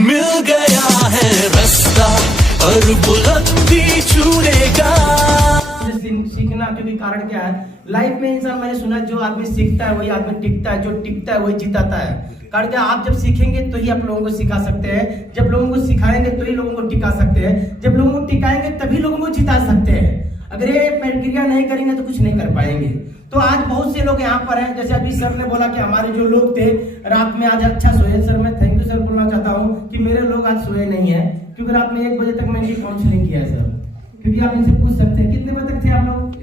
मिल गया है रास्ता और बुलंदी छूएगा। सीखना क्योंकि कारण क्या है, लाइफ में इंसान, मैंने सुना है, जो आदमी सीखता है वही आदमी टिकता है, जो टिकता है वही जिताता है। कारण क्या, आप जब सीखेंगे तो ही आप लोगों को सिखा सकते हैं, जब लोगों को सिखाएंगे तो ही लोगों को टिका सकते हैं, जब लोगों को टिकाएंगे तभी लोगों को जिता सकते हैं। अगर ये प्रक्रिया नहीं करेंगे तो कुछ नहीं कर पाएंगे। तो आज बहुत से लोग यहाँ पर हैं, जैसे अभी सर ने बोला कि हमारे जो लोग थे रात में आज अच्छा सोए। सर मैं थैंक यू सर बोलना चाहता हूँ कि मेरे लोग आज सोए नहीं है, क्योंकि रात में 1 बजे तक मैंने काउंसलिंग किया है सर। क्योंकि आप इनसे पूछ सकते हैं कितने बजे तक थे आप लोग,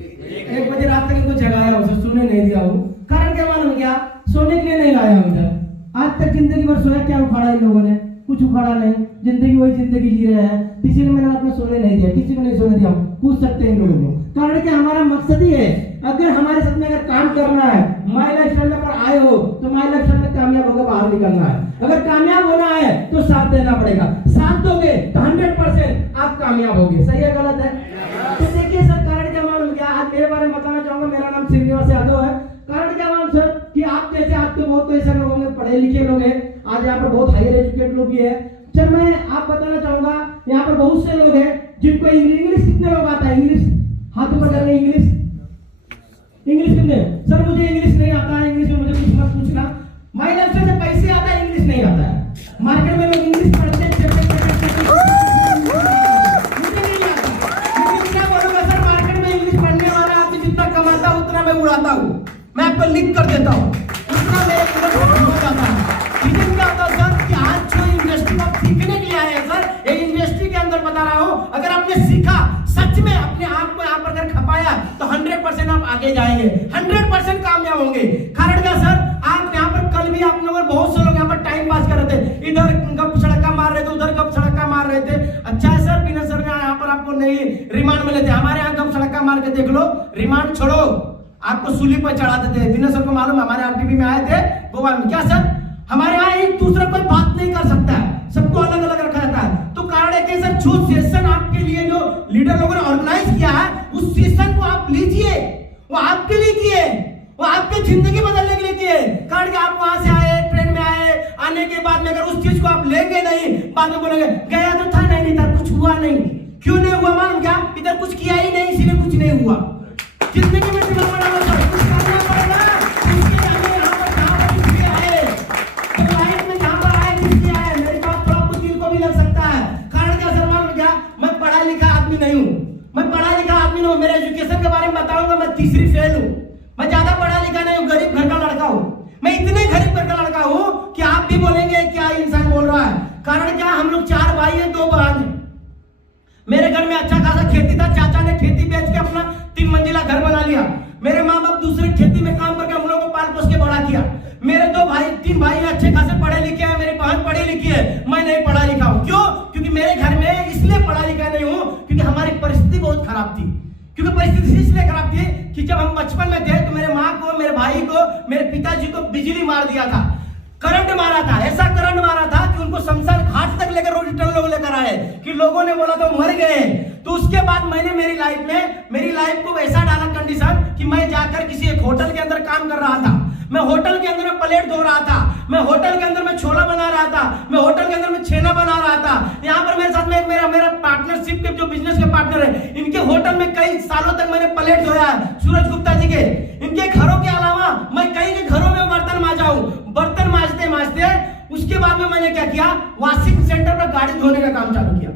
1 बजे रात तक इनको जगाया, उसे सोने नहीं दिया हूँ। कारण क्या मालूम क्या, सोने के लिए नहीं लाया हूँ इधर। आज तक जिंदगी भर सोया, क्या उखाड़ा इन लोगों ने, कुछ उखाड़ा नहीं, जिंदगी वही जिंदगी जी रहे हैं। किसी ने मैंने रात में सोने नहीं दिया, किसी को नहीं सोने दिया, पूछ सकते हैं इन लोगों को। कारण क्या, हमारा मकसद ही है, अगर हमारे साथ में अगर काम करना है, माई लाइफ स्टाइल पर आए हो तो माई लाइफ स्टाइल में कामयाब होकर बाहर निकलना है। अगर कामयाब होना है तो साथ देना पड़ेगा, साथ दोगे तो 100% आप कामयाब होगे। सही है गलत है? तो देखिए सर, कारण क्या मालूम क्या, आज मेरे बारे में बताना चाहूंगा। मेरा नाम श्रीनिवास यादव है। कारण क्या मालूम सर कि आप जैसे, आपके बहुत ऐसे लोग होंगे, पढ़े लिखे लोग हैं, आज यहाँ पर बहुत हायर एजुकेटेड लोग भी है। सर मैं आप बताना चाहूंगा, यहाँ पर बहुत से लोग हैं जिनको इंग्लिश, कितने लोग आता है इंग्लिश, हाथ ऊपर करके इंग्लिश कितने? सर मुझे इंग्लिश नहीं आता है, इंग्लिश में मुझे कुछ मत पूछना। माय लाइफ से पैसे आता है, इंग्लिश नहीं आता है। मार्केट में लोग इंग्लिश पढ़ते हैं, मुझे नहीं आता। लेकिन क्या बोलूंगा सर, मार्केट में इंग्लिश पढ़ने वाला आदमी जितना कमाता है उतना मैं उड़ाता हूँ, मैं आपको लिंक कर देता हूँ, उतना मेरे अंदर हो जाता है। रीजन क्या होता है सर कि आज जो इंडस्ट्री आप सीखने के लिए आए हैं सर, ये इंडस्ट्री के अंदर बता रहा हूँ, अगर आपने सीखा, सच में अपने आप को यहाँ पर अगर खपाया तो 100% आप आगे जाएंगे, 100% कामयाब होंगे। कारण क्या सर, आप यहाँ पर कल भी आप लोग, बहुत से लोग यहाँ पर टाइम पास कर रहे थे, इधर गप सड़का मार रहे थे, उधर गप सड़का मार रहे थे। अच्छा है सर, बिना सर यहाँ पर आपको नहीं रिमांड मिले थे, हमारे यहाँ गप सड़का मार के देख लो, रिमांड छोड़ो, आपको सूली पर चढ़ा देते। बिना सर को मालूम, हमारे आरटीपी में आए थे गोवा में। क्या सर, हमारे यहाँ एक दूसरा कोई बात नहीं कर सकता है, सबको अलग अलग रखा जाता है। तो कारण है कि सर जो सेशन आपके लिए जो लीडर लोगों ने ऑर्गेनाइज किया है, उस सेशन को आप लीजिए, वो आपके लिए किए, वो आपकी जिंदगी बदलने के लिए किए। कारण कि आप वहां से आए, ट्रेन में आए, आने के बाद में अगर उस चीज को आप लेंगे नहीं, बाद में बोलेंगे गया तो था नहीं था, कुछ हुआ नहीं। क्यों नहीं हुआ मालूम क्या, इधर कुछ किया ही नहीं, इसीलिए कुछ नहीं हुआ। जिंदगी में दिमाग बनाना सर, कुछ करना पड़ेगा, इसके लिए यहाँ पर जहाँ पर कुछ भी आए, तो लाइफ में जहाँ पर आए किसलिए आए, मेरी बात थोड़ा कुछ दिल को भी लग सकता है। कारण क्या सर मालूम क्या, मैं पढ़ा लिखा आदमी नहीं हूँ, मैं पढ़ा लिखा आदमी नहीं हूँ। मेरे एजुकेशन के बारे में बताऊंगा, मैं तीसरी फेल हूँ, मैं ज्यादा पढ़ा लिखा नहीं हूँ, गरीब घर का लड़का हूँ। मैं इतने गरीब घर का लड़का हूँ कि आप भी बोलेंगे क्या इंसान बोल रहा है। कारण क्या, हम लोग 4 भाई हैं, 2 बहन हैं। मेरे घर में अच्छा खासा खेती था, चाचा ने खेती बेच के अपना 3 मंजिला घर बना लिया। मेरे माँ बाप दूसरे खेती में काम करके हम लोगों को पाल पोस के बड़ा किया। मेरे 3 भाई अच्छे खासे पढ़े लिखे हैं, मेरी बहन पढ़ी लिखी है, मैं नहीं पढ़ा लिखा हूँ। क्यों? क्योंकि मेरे घर में इसलिए पढ़ा लिखा नहीं हूँ क्योंकि हमारी परिस्थिति बहुत खराब थी। क्योंकि परिस्थिति इसलिए खराब थी कि जब हम बचपन में थे तो मेरे माँ को, मेरे भाई को, मेरे पिताजी को बिजली मार दिया था, करंट मारा था, ऐसा करंट मारा था कि उनको शमशान घाट तक लेकर रिटर्न लोग लेकर आए कि लोगों ने बोला तो मर गए। तो उसके बाद मैंने मेरी लाइफ को वैसा डाला कंडीशन कि मैं जाकर किसी एक होटल के अंदर काम कर रहा था। मैं होटल के अंदर में प्लेट धो रहा था, मैं होटल के अंदर में छोला बना रहा था, मैं होटल के अंदर में छेना बना रहा था। यहाँ पर मेरे साथ में मेरा पार्टनरशिप के जो बिजनेस के पार्टनर है, इनके होटल में कई सालों तक मैंने प्लेट धोया है, सूरज गुप्ता जी के। इनके घरों के अलावा मैं कई के घरों में बर्तन मांजा हूँ। बर्तन मांजते उसके बाद में मैंने क्या किया, वॉशिंग सेंटर पर गाड़ी धोने का काम चालू किया।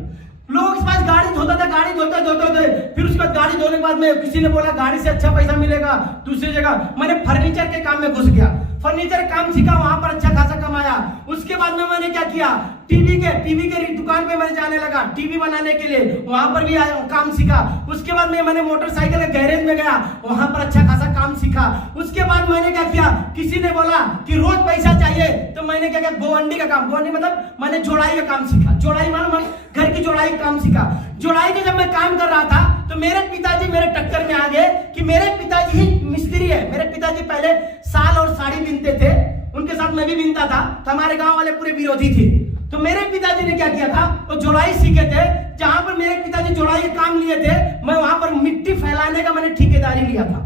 लोगों के पास गाड़ी धोता था, गाड़ी धोते फिर उसके बाद गाड़ी धोने के बाद में किसी ने बोला गाड़ी से अच्छा पैसा मिलेगा दूसरी जगह, मैंने फर्नीचर के काम में घुस गया, फर्नीचर काम सीखा, वहां पर अच्छा खासा कमाया। उसके बाद में मैंने क्या किया, टीवी के दुकान पे मैं जाने लगा, टीवी बनाने के लिए, वहां पर भी काम सीखा। उसके बाद में मैंने मोटरसाइकिल के गैरेज में गया, वहां पर अच्छा खासा काम सीखा। उसके बाद मैंने क्या किया, किसी ने बोला कि रोज पैसा चाहिए, तो मैंने क्या किया, गोवंडी का काम, गोवंडी मतलब मैंने जोड़ाई का काम सीखा, जोड़ाई मालूम, घर की जोड़ाई काम सीखा। जोड़ाई के जब मैं काम कर रहा था तो मेरे पिताजी मेरे टक्कर में आ गए कि मेरे पिताजी ही मिस्त्री है। मेरे पिताजी पहले साल और साड़ी बीनते थे, उनके साथ मैं भी बीनता था, तो हमारे गांव वाले पूरे विरोधी थे। तो मेरे पिताजी ने क्या किया था, वो जोड़ाई सीखे थे। जहां पर मेरे पिताजी जोड़ाई का काम लिए थे, मैं वहां पर मिट्टी फैलाने का मैंने ठेकेदारी लिया था।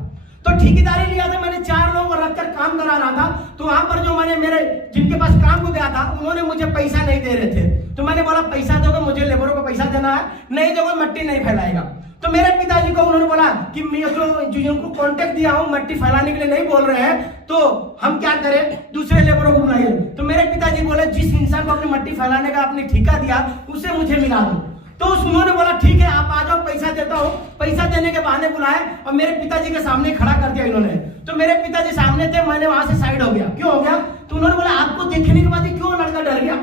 तो ठेकेदारी लिया था मैंने, 4 लोगों को रखकर काम करा रहा था। तो वहां पर जो मैंने मेरे जिनके पास काम को गया था उन्होंने मुझे पैसा नहीं दे रहे थे। तो मैंने बोला पैसा दोगे, मुझे लेबरों को पैसा देना है, नहीं दोगे मट्टी नहीं फैलाएगा। तो मेरे पिताजी को उन्होंने बोला कि मैं जो जिनको कॉन्टेक्ट दिया हूं मट्टी फैलाने के लिए नहीं बोल रहे हैं, तो हम क्या करें, दूसरे लेबरों को बुलाइए। तो मेरे पिताजी बोले जिस इंसान को अपनी मट्टी फैलाने का आपने ठेका दिया उसे मुझे मिला दो। तो उन्होंने बोला ठीक है आप आ जाओ, पैसा देता हूँ। पैसा देने के बहाने बुलाए और मेरे पिताजी के सामने खड़ा कर दिया इन्होंने। तो मेरे पिताजी सामने थे, मैंने वहां से साइड हो गया। क्यों हो गया? तो उन्होंने बोला आपको देखने के बाद क्यों लड़का डर गया?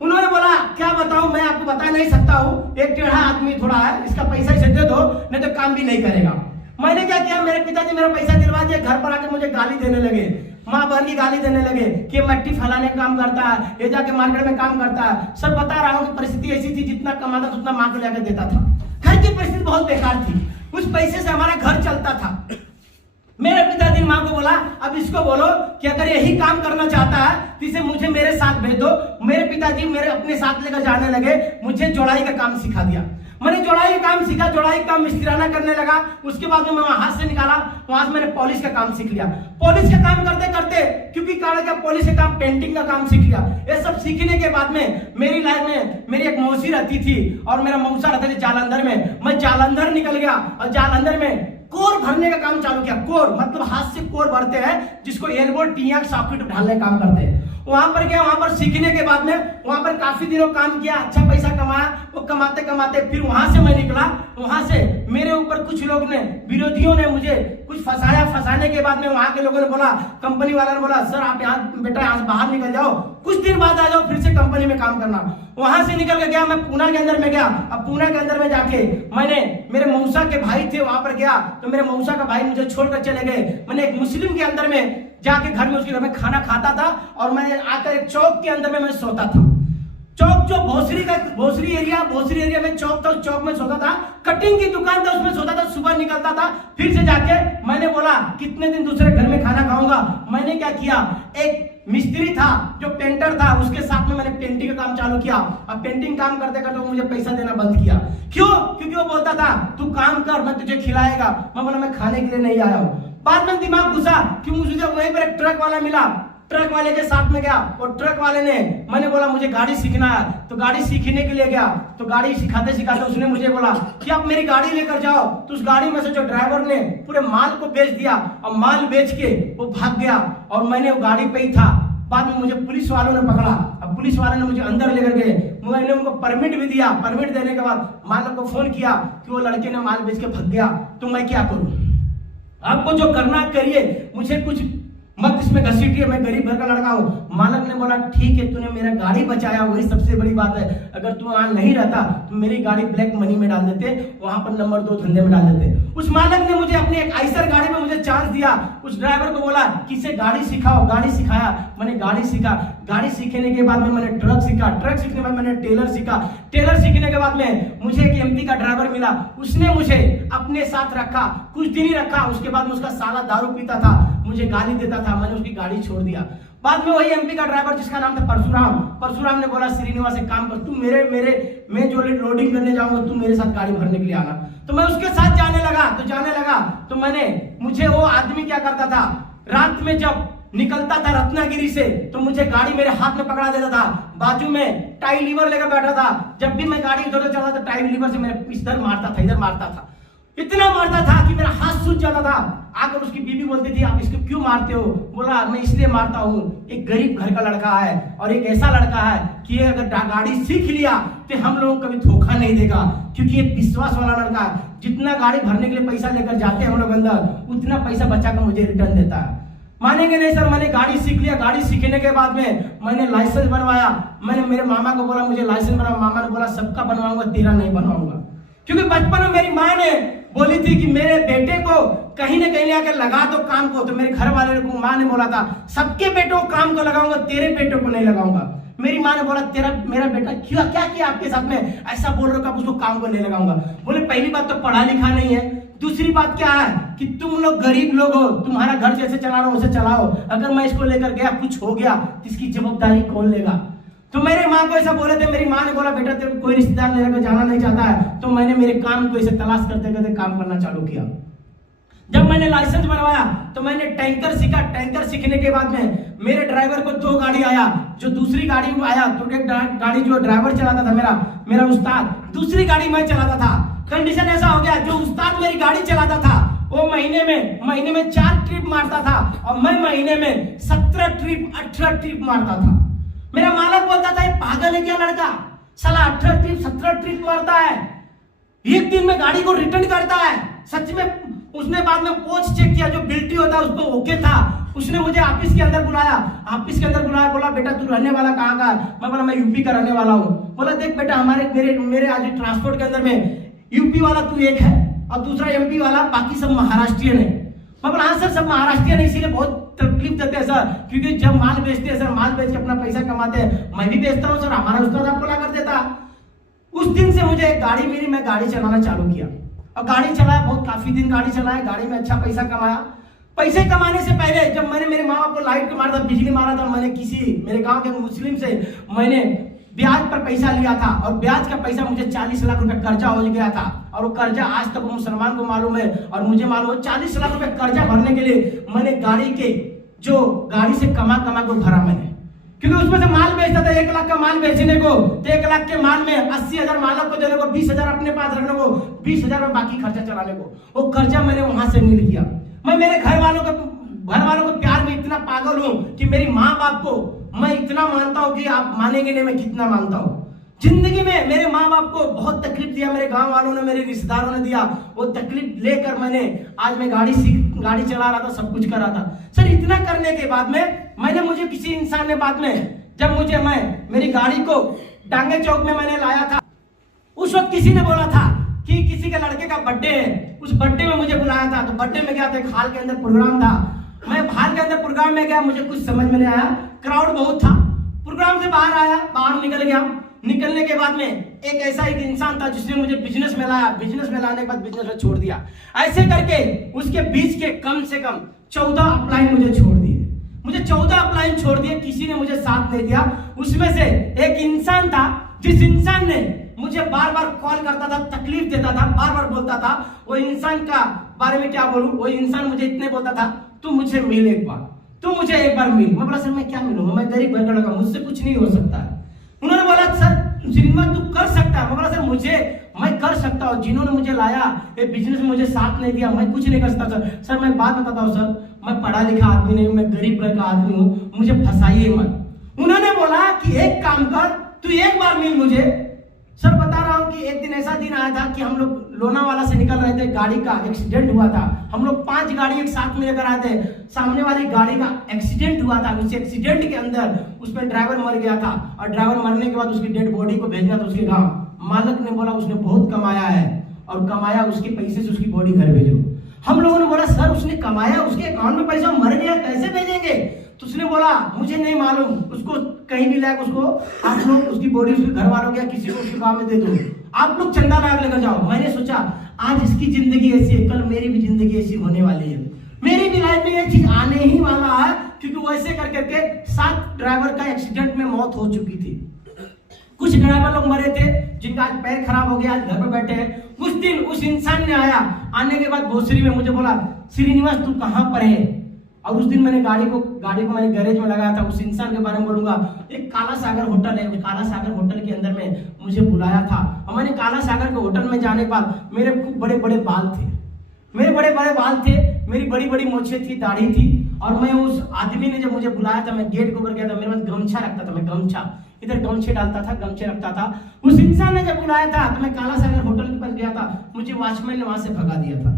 उन्होंने बोला क्या बताऊं, मैं आपको बता नहीं सकता हूँ, एक टेढ़ा आदमी थोड़ा है, इसका पैसा इसे दे दो नहीं तो काम भी नहीं करेगा। मैंने क्या किया, मेरे पिताजी मेरा पैसा दिलवा दिया, घर पर आके मुझे गाली देने लगे, माँ बहन की गाली देने लगे कि मट्टी फैलाने का काम करता है, ये जाके मार्केट में काम करता है। सब बता रहा हूँ कि परिस्थिति ऐसी थी, जितना कमाता उतना माँ को लेकर देता था। घर की परिस्थिति बहुत बेकार थी, उस पैसे से हमारा घर चलता था। मेरे पिताजी ने माँ को बोला अब इसको बोलो कि अगर यही काम करना चाहता है तो इसे मुझे मेरे साथ भेज दो। मेरे पिताजी मेरे अपने साथ लेकर जाने लगे, मुझे जोड़ाई का काम सिखा दिया। मैंने जोड़ाई का काम सीखा, जोड़ाई का काम मिस्त्रियाना करने लगा। उसके बाद में मैं हाथ से निकाला, वहां से मैंने पॉलिश का काम सीख लिया। पॉलिश का काम करते करते क्योंकि का पॉलिश का काम, पेंटिंग का काम सीख लिया। ये सब सीखने के बाद में मेरी लाइफ में मेरी एक मौसी रहती थी और मेरा मौसा रहता था जालंधर में। मैं जालंधर निकल गया और जालंधर में कोर भरने का काम चालू किया। कोर मतलब हाथ से कोर भरते हैं, जिसको एल्बो टिया सॉकेट ढालने का काम करते हैं। वहां पर गया, वहां पर सीखने के बाद में वहां पर काफी दिनों काम किया, अच्छा पैसा कमाया। वो कमाते कमाते फिर वहां से मैं निकला। वहां से मेरे ऊपर कुछ लोग ने, विरोधियों ने मुझे कुछ फंसाया। फंसाने के बाद में वहां के लोगों ने बोला, कंपनी वाला ने बोला सर आप यहाँ बेटा यहाँ से बाहर निकल जाओ, कुछ दिन बाद आ जाओ फिर से कंपनी में काम करना। वहां से निकल के गया, मैं पूना के अंदर में गया। अब पूना के अंदर में जाके मैंने, मेरे मौसा के भाई थे वहां पर गया, तो मेरे मौसा का भाई मुझे छोड़कर चले गए। मैंने एक मुस्लिम के अंदर में जाके घर में उसके घर में खाना खाता था और मैं आकर एक चौक के अंदर में मैं सोता था। चौक जो भोसरी एरिया में चौक था, उस चौक में सोता था। कटिंग की दुकान था उसमें सोता था। सुबह निकलता था, फिर से जाके मैंने बोला कितने दिन दूसरे घर में खाना खाऊंगा। मैंने क्या किया, एक मिस्त्री था जो पेंटर था, उसके साथ में मैंने पेंटिंग का काम चालू किया। अब पेंटिंग काम करते करते वो मुझे पैसा देना बंद किया। क्यों? क्योंकि वो बोलता था तू काम कर मैं तुझे खिलाएगा। मैं बोला मैं खाने के लिए नहीं आया हूँ। बाद में दिमाग घुसा कि मुझे वहीं पर एक ट्रक वाला मिला, ट्रक वाले के साथ में गया और ट्रक वाले ने, मैंने बोला मुझे गाड़ी सीखना है, तो गाड़ी सीखने के लिए गया। तो गाड़ी सिखाते सिखाते उसने मुझे बोला कि आप मेरी गाड़ी लेकर जाओ। तो उस गाड़ी में से जो ड्राइवर ने पूरे माल को बेच दिया और माल बेच के वो भाग गया और मैंने वो गाड़ी पे ही था। बाद में मुझे पुलिस वालों ने पकड़ा। अब पुलिस वालों ने मुझे अंदर लेकर गए, मैंने उनको परमिट भी दिया। परमिट देने के बाद मालिक को फोन किया कि वो लड़के ने माल बेच के भाग गया, तो मैं क्या करूं? आपको जो करना करिए, मुझे कुछ मत इसमें घसीटिए, मैं गरीब घर का लड़का हूँ। मालक ने बोला ठीक है तूने मेरा गाड़ी बचाया, वही सबसे बड़ी बात है। अगर तू वहां नहीं रहता तो मेरी गाड़ी ब्लैक मनी में डाल देते, वहां पर नंबर 2 धंधे में डाल देते। उस मालक ने मुझे अपनी एक आइसर गाड़ी में मुझे चांस दिया। उस ड्राइवर को बोला कि इसे गाड़ी सिखाओ, गाड़ी सिखाया। मैंने गाड़ी सीखा। गाड़ी सीखने के बाद में मैंने ट्रक सीखा। ट्रक सीखने के बाद मैंने टेलर सीखा। टेलर सीखने के बाद में मुझे एक एमपी का ड्राइवर मिला, उसने मुझे अपने साथ रखा, कुछ दिन ही रखा। उसके बाद में उसका साला दारू पीता था, मुझे गाली देता था, मैंने उसकी गाड़ी छोड़ दिया। बाद में वही एमपी का ड्राइवर जिसका नाम था परशुराम ने बोला श्रीनिवास एक काम कर, तू मेरे मैं जो लोडिंग करने जाऊंगा तू मेरे साथ गाड़ी भरने के लिए आना। तो मैं उसके साथ जाने लगा। तो मुझे वो आदमी क्या करता था, रात में जब निकलता था रत्नागिरी से तो मुझे गाड़ी मेरे हाथ में पकड़ा देता था, बाजू में टाई लीवर लेकर बैठा था। जब भी मैं गाड़ी इधर चला था टाई लीवर से मेरे इधर मारता था, इतना मारता था कि मेरा हाथ सूज जाता था। आकर उसकी बीवी बोलती थी आप इसको क्यों मारते हो? बोला मैं इसलिए मारता हूँ, एक गरीब घर का लड़का है और एक ऐसा लड़का है कि अगर गाड़ी सीख लिया तो हम लोगों को कभी धोखा नहीं देगा, क्योंकि एक विश्वास वाला लड़का है। जितना गाड़ी भरने के लिए पैसा लेकर जाते हैं हम लोग अंदर, उतना पैसा बचा कर मुझे रिटर्न देता है। मानेंगे नहीं सर, मैंने गाड़ी सीख लिया। गाड़ी सीखने के बाद में मैंने लाइसेंस बनवाया। मैंने मेरे मामा को बोला मुझे लाइसेंस बनवा। मामा ने बोला सबका बनवाऊंगा, तेरा नहीं बनवाऊंगा। क्योंकि बचपन में मेरी माँ ने बोली थी कि मेरे बेटे को कहीं ना कहीं आकर लगा दो काम को। तो मेरे घर वाले को माँ ने बोला था सबके बेटों को काम को लगाऊंगा, तेरे बेटों को नहीं लगाऊंगा। मेरी माँ ने बोला मेरा बेटा क्या किया आपके साथ में, ऐसा बोल रहे हो आप उसको काम को नहीं लगाऊंगा। बोले पहली बात तो पढ़ा लिखा नहीं है, दूसरी बात क्या है कि तुम लोग गरीब लोग हो, तुम्हारा घर जैसे चला रहा हो वैसे चलाओ। अगर मैं इसको लेकर गया कुछ हो गया तो इसकी जवाबदारी कौन लेगा? तो मेरे माँ को ऐसा बोले थे। मेरी माँ ने बोला बेटा तेरे को कोई रिश्तेदार लेकर जाना नहीं चाहता है। तो मैंने मेरे काम को ऐसे तलाश करते करते काम करना चालू किया। जब मैंने लाइसेंस बनवाया तो मैंने टैंकर सीखा। टैंकर सीखने के बाद में मेरे ड्राइवर को 2 गाड़ी आया, जो दूसरी गाड़ी में आया तो एक गाड़ी जो ड्राइवर चलाता था मेरा उस्ताद, दूसरी गाड़ी मैं चलाता था। कंडीशन ऐसा हो गया, जो उस्ताद मेरी गाड़ी चलाता था वो महीने में 4 ट्रिप मारता था और मैं महीने में 17 ट्रिप 18 ट्रिप मारता था। मेरा मालक बोलता था, ये पागल है क्या लड़का, साला 18 ट्रिप 17 ट्रिप मारता है, एक दिन में गाड़ी को रिटर्न करता है। सच में उसने बाद में पोच चेक किया, जो बिल्टी होता है उसको ओके था। उसने मुझे ऑफिस के अंदर बुलाया, बोला बेटा तू रहने वाला कहाँ का? मैं बोला मैं यूपी का रहने वाला हूँ। बोला देख बेटा मेरे आज ट्रांसपोर्ट के अंदर में यूपी वाला तू एक है और दूसरा एमपी वाला, बाकी सब महाराष्ट्रियन है। मैं बोला हाँ सर सब महाराष्ट्रियन है, इसीलिए बहुत तकलीफ देते हैं सर, क्योंकि जब माल बेचते हैं सर, माल बेच के अपना पैसा कमाते हैं। मैं भी बेचता हूँ सर, हमारा उस्ताद आपको ला कर देता। उस दिन से मुझे एक गाड़ी मिली, मैं गाड़ी चलाना चालू किया और गाड़ी चलाया, बहुत काफी दिन गाड़ी चलाया, गाड़ी में अच्छा पैसा कमाया। पैसे कमाने से पहले जब मैंने मेरे माँ बाप को लाइट मारा था, बिजली मारा था, मैंने मेरे गांव के मुस्लिम से मैंने ब्याज पर पैसा लिया था और ब्याज का पैसा मुझे 40 लाख रुपए कर्जा हो गया था। और वो कर्जा आज तक मुसलमान को मालूम है और मुझे मालूम है। 40 लाख रुपए कर्जा भरने के लिए मैंने गाड़ी से कमा को भरा मैंने, क्योंकि उसमें से माल बेचता था। 1 लाख का माल बेचने को तो 1 लाख के माल में 80,000 मालक को देने को, 20,000 अपने पास रखने को, 20,000 में बाकी खर्चा चलाने को। वो कर्जा मैंने वहां से मिल गया। मैं मेरे घर वालों को प्यार में इतना पागल हूं कि मेरी माँ बाप को मैं इतना मानता हूं कि आप मानेंगे नहीं मैं कितना मानता हूं। जिंदगी में मेरे माँ बाप को बहुत तकलीफ दिया, मेरे गांव वालों ने, मेरे रिश्तेदारों ने दिया। वो तकलीफ लेकर मैंने आज मैं गाड़ी चला रहा था, सब कुछ कर रहा था सर। इतना करने के बाद में मुझे किसी इंसान ने बाद में जब मेरी गाड़ी को डांगे चौक में मैंने लाया था, उस वक्त किसी ने बोला था कि किसी के लड़के का बर्थडे है, उस बर्थडे में मुझे बुलाया था। तो बर्थडे में गया था, एक हॉल के अंदर प्रोग्राम था। मैं हॉल के अंदर प्रोग्राम में गया, मुझे कुछ समझ में नहीं आया, क्राउड बहुत था। प्रोग्राम से बाहर आया, बाहर निकल गया। निकलने के बाद में एक ऐसा एक इंसान था जिसने मुझे बिजनेस में लाया, बिजनेस में लाने के बाद बिजनेस में छोड़ दिया। ऐसे करके उसके बीच के कम से कम 14 अपलाइन मुझे छोड़ दिए। किसी ने मुझे साथ नहीं दिया। उसमें से एक इंसान था, जिस इंसान ने मुझे बार बार कॉल करता था, तकलीफ देता था, बार बार बोलता था। वो इंसान का बारे में क्या बोलूं, वो इंसान मुझे इतने बोलता था, तू मुझे मिल एक बार मिल। मैं बोला सर मैं क्या मिलूंगा, मैं गरीब घर का लड़का, मुझसे कुछ नहीं हो सकता है। उन्होंने बोला सर तू कर सकता है। मैं बोला सर मैं कर सकता हूँ, जिन्होंने मुझे लाया ये बिजनेस में मुझे साथ नहीं दिया, मैं कुछ नहीं कर सकता सर। मैं बात बताता हूँ सर, मैं पढ़ा लिखा आदमी नहीं हूँ, मैं गरीब घर का आदमी हूँ, मुझे फंसाइए मत। उन्होंने बोला कि एक काम कर, तू एक बार मिल मुझे। सर बता रहा हूँ कि एक दिन ऐसा दिन आया था कि हम लोग लोनावाला से निकल रहे थे, गाड़ी का एक्सीडेंट हुआ था। हम लोग 5 गाड़ी एक साथ में लेकर आए थे, सामने वाली गाड़ी का एक्सीडेंट हुआ था। उस एक्सीडेंट के अंदर उसमें ड्राइवर मर गया था और ड्राइवर मरने के बाद उसकी डेड बॉडी को भेजना था उसके गाँव। मालक ने बोला उसने बहुत कमाया है और कमाया उसके पैसे से उसकी बॉडी घर भेजो। हम लोगों ने बोला सर उसने कमाया, उसके अकाउंट में पैसा, मर गया, कैसे भेजेंगे? तो उसने बोला मुझे नहीं मालूम, उसको कहीं भी लायक उसको आप लोग उसकी बॉडी उसके घर वालों या किसी को उसके काम में दे दो, आप लोग चंदा लायक लेकर जाओ। मैंने सोचा आज इसकी जिंदगी ऐसी है, कल मेरी भी जिंदगी ऐसी होने वाली है, मेरी भी लाइफ में ये चीज आने ही वाला है। क्योंकि वैसे कर करके 7 ड्राइवर का एक्सीडेंट में मौत हो चुकी थी। कुछ ड्राइवर लोग मरे थे जिनका आज पैर खराब हो गया, आज घर पर बैठे हैं। उस दिन उस इंसान ने आया, आने के बाद भोसरी में मुझे बोला श्रीनिवास तू कहाँ पर है? और उस दिन मैंने गाड़ी को मैंने गैरेज में लगाया था। उस इंसान के बारे में बोलूंगा, एक काला सागर होटल है, उस काला सागर होटल के अंदर में मुझे बुलाया था। और मैंने काला सागर के होटल में जाने के बाद मेरे खूब बड़े बड़े बाल थे, मेरे मेरी बड़ी बड़ी मोछे थी, दाढ़ी थी। और मैं उस आदमी ने जब मुझे बुलाया था, मैं गेट के ऊपर गया था, मेरे पास गमछा रखता था, मैं गमछा इधर गमछे डालता था, गमछे रखता था। उस इंसान ने जब बुलाया था तो मैं काला सागर होटल के पास गया था, मुझे वॉचमैन ने वहां से भगा दिया था।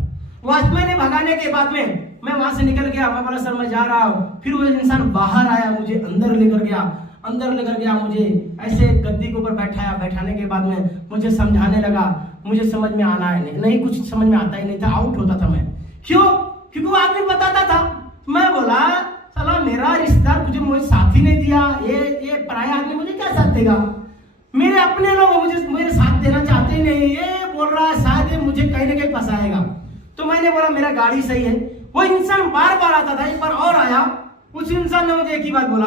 वॉचमैन ने भगाने के बाद में मैं वहां से निकल गया। मैं बोला सर मैं जा रहा हूँ। फिर वो इंसान बाहर आया, मुझे अंदर लेकर गया, मुझे ऐसे गद्दी के ऊपर बैठाया। बैठाने के बाद में मुझे समझाने लगा, मुझे समझ में आना है नहीं, कुछ समझ में आता ही नहीं था, आउट होता था मैं। क्यों? क्योंकि वो आदमी बताता था। मैं बोला साला मेरा रिश्तेदार मुझे साथ ही नहीं दिया, ये पराया आदमी मुझे क्या साथ देगा? मेरे अपने लोग मुझे मेरे साथ देना चाहते ही नहीं, ये बोल रहा है शायद ये मुझे कहीं ना कहीं फंसाएगा। तो मैंने बोला मेरा गाड़ी सही है। वो इंसान बार बार आता था, एक बार और आया। उस इंसान ने मुझे एक ही बात बोला,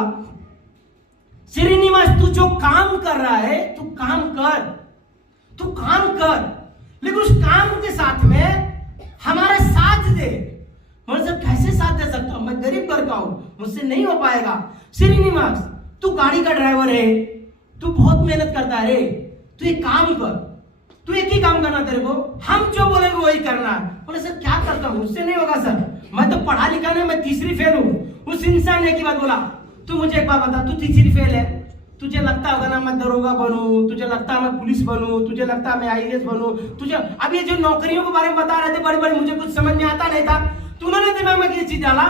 श्रीनिवास तू जो काम कर रहा है तू काम कर, लेकिन उस काम के साथ में हमारा साथ दे। मैं सर कैसे साथ दे सकता हूँ, मैं गरीब घर का हूँ, मुझसे नहीं हो पाएगा। श्रीनिवास तू गाड़ी का ड्राइवर है, तू बहुत मेहनत करता है रे, तू एक काम कर, तू एक ही काम करना, तेरे को हम जो बोलेंगे वही करना है। बोले सर क्या करता हूँ, मुझसे नहीं होगा सर, मैं तो पढ़ा लिखा नहीं, मैं तीसरी फेल हूँ। उस इंसान ने एक ही बात बोला, तू मुझे एक बात बता, तू तीसरी फेल है, तुझे लगता होगा ना मैं दरोगा बनूं, तुझे लगता है मैं पुलिस बनूं, तुझे लगता है मैं IAS बनूं, तुझे अब ये जो नौकरियों के बारे में बता रहे थे बड़ी बड़ी, मुझे कुछ समझ में आता नहीं था। तूने दिमाग में ये चीज डाला,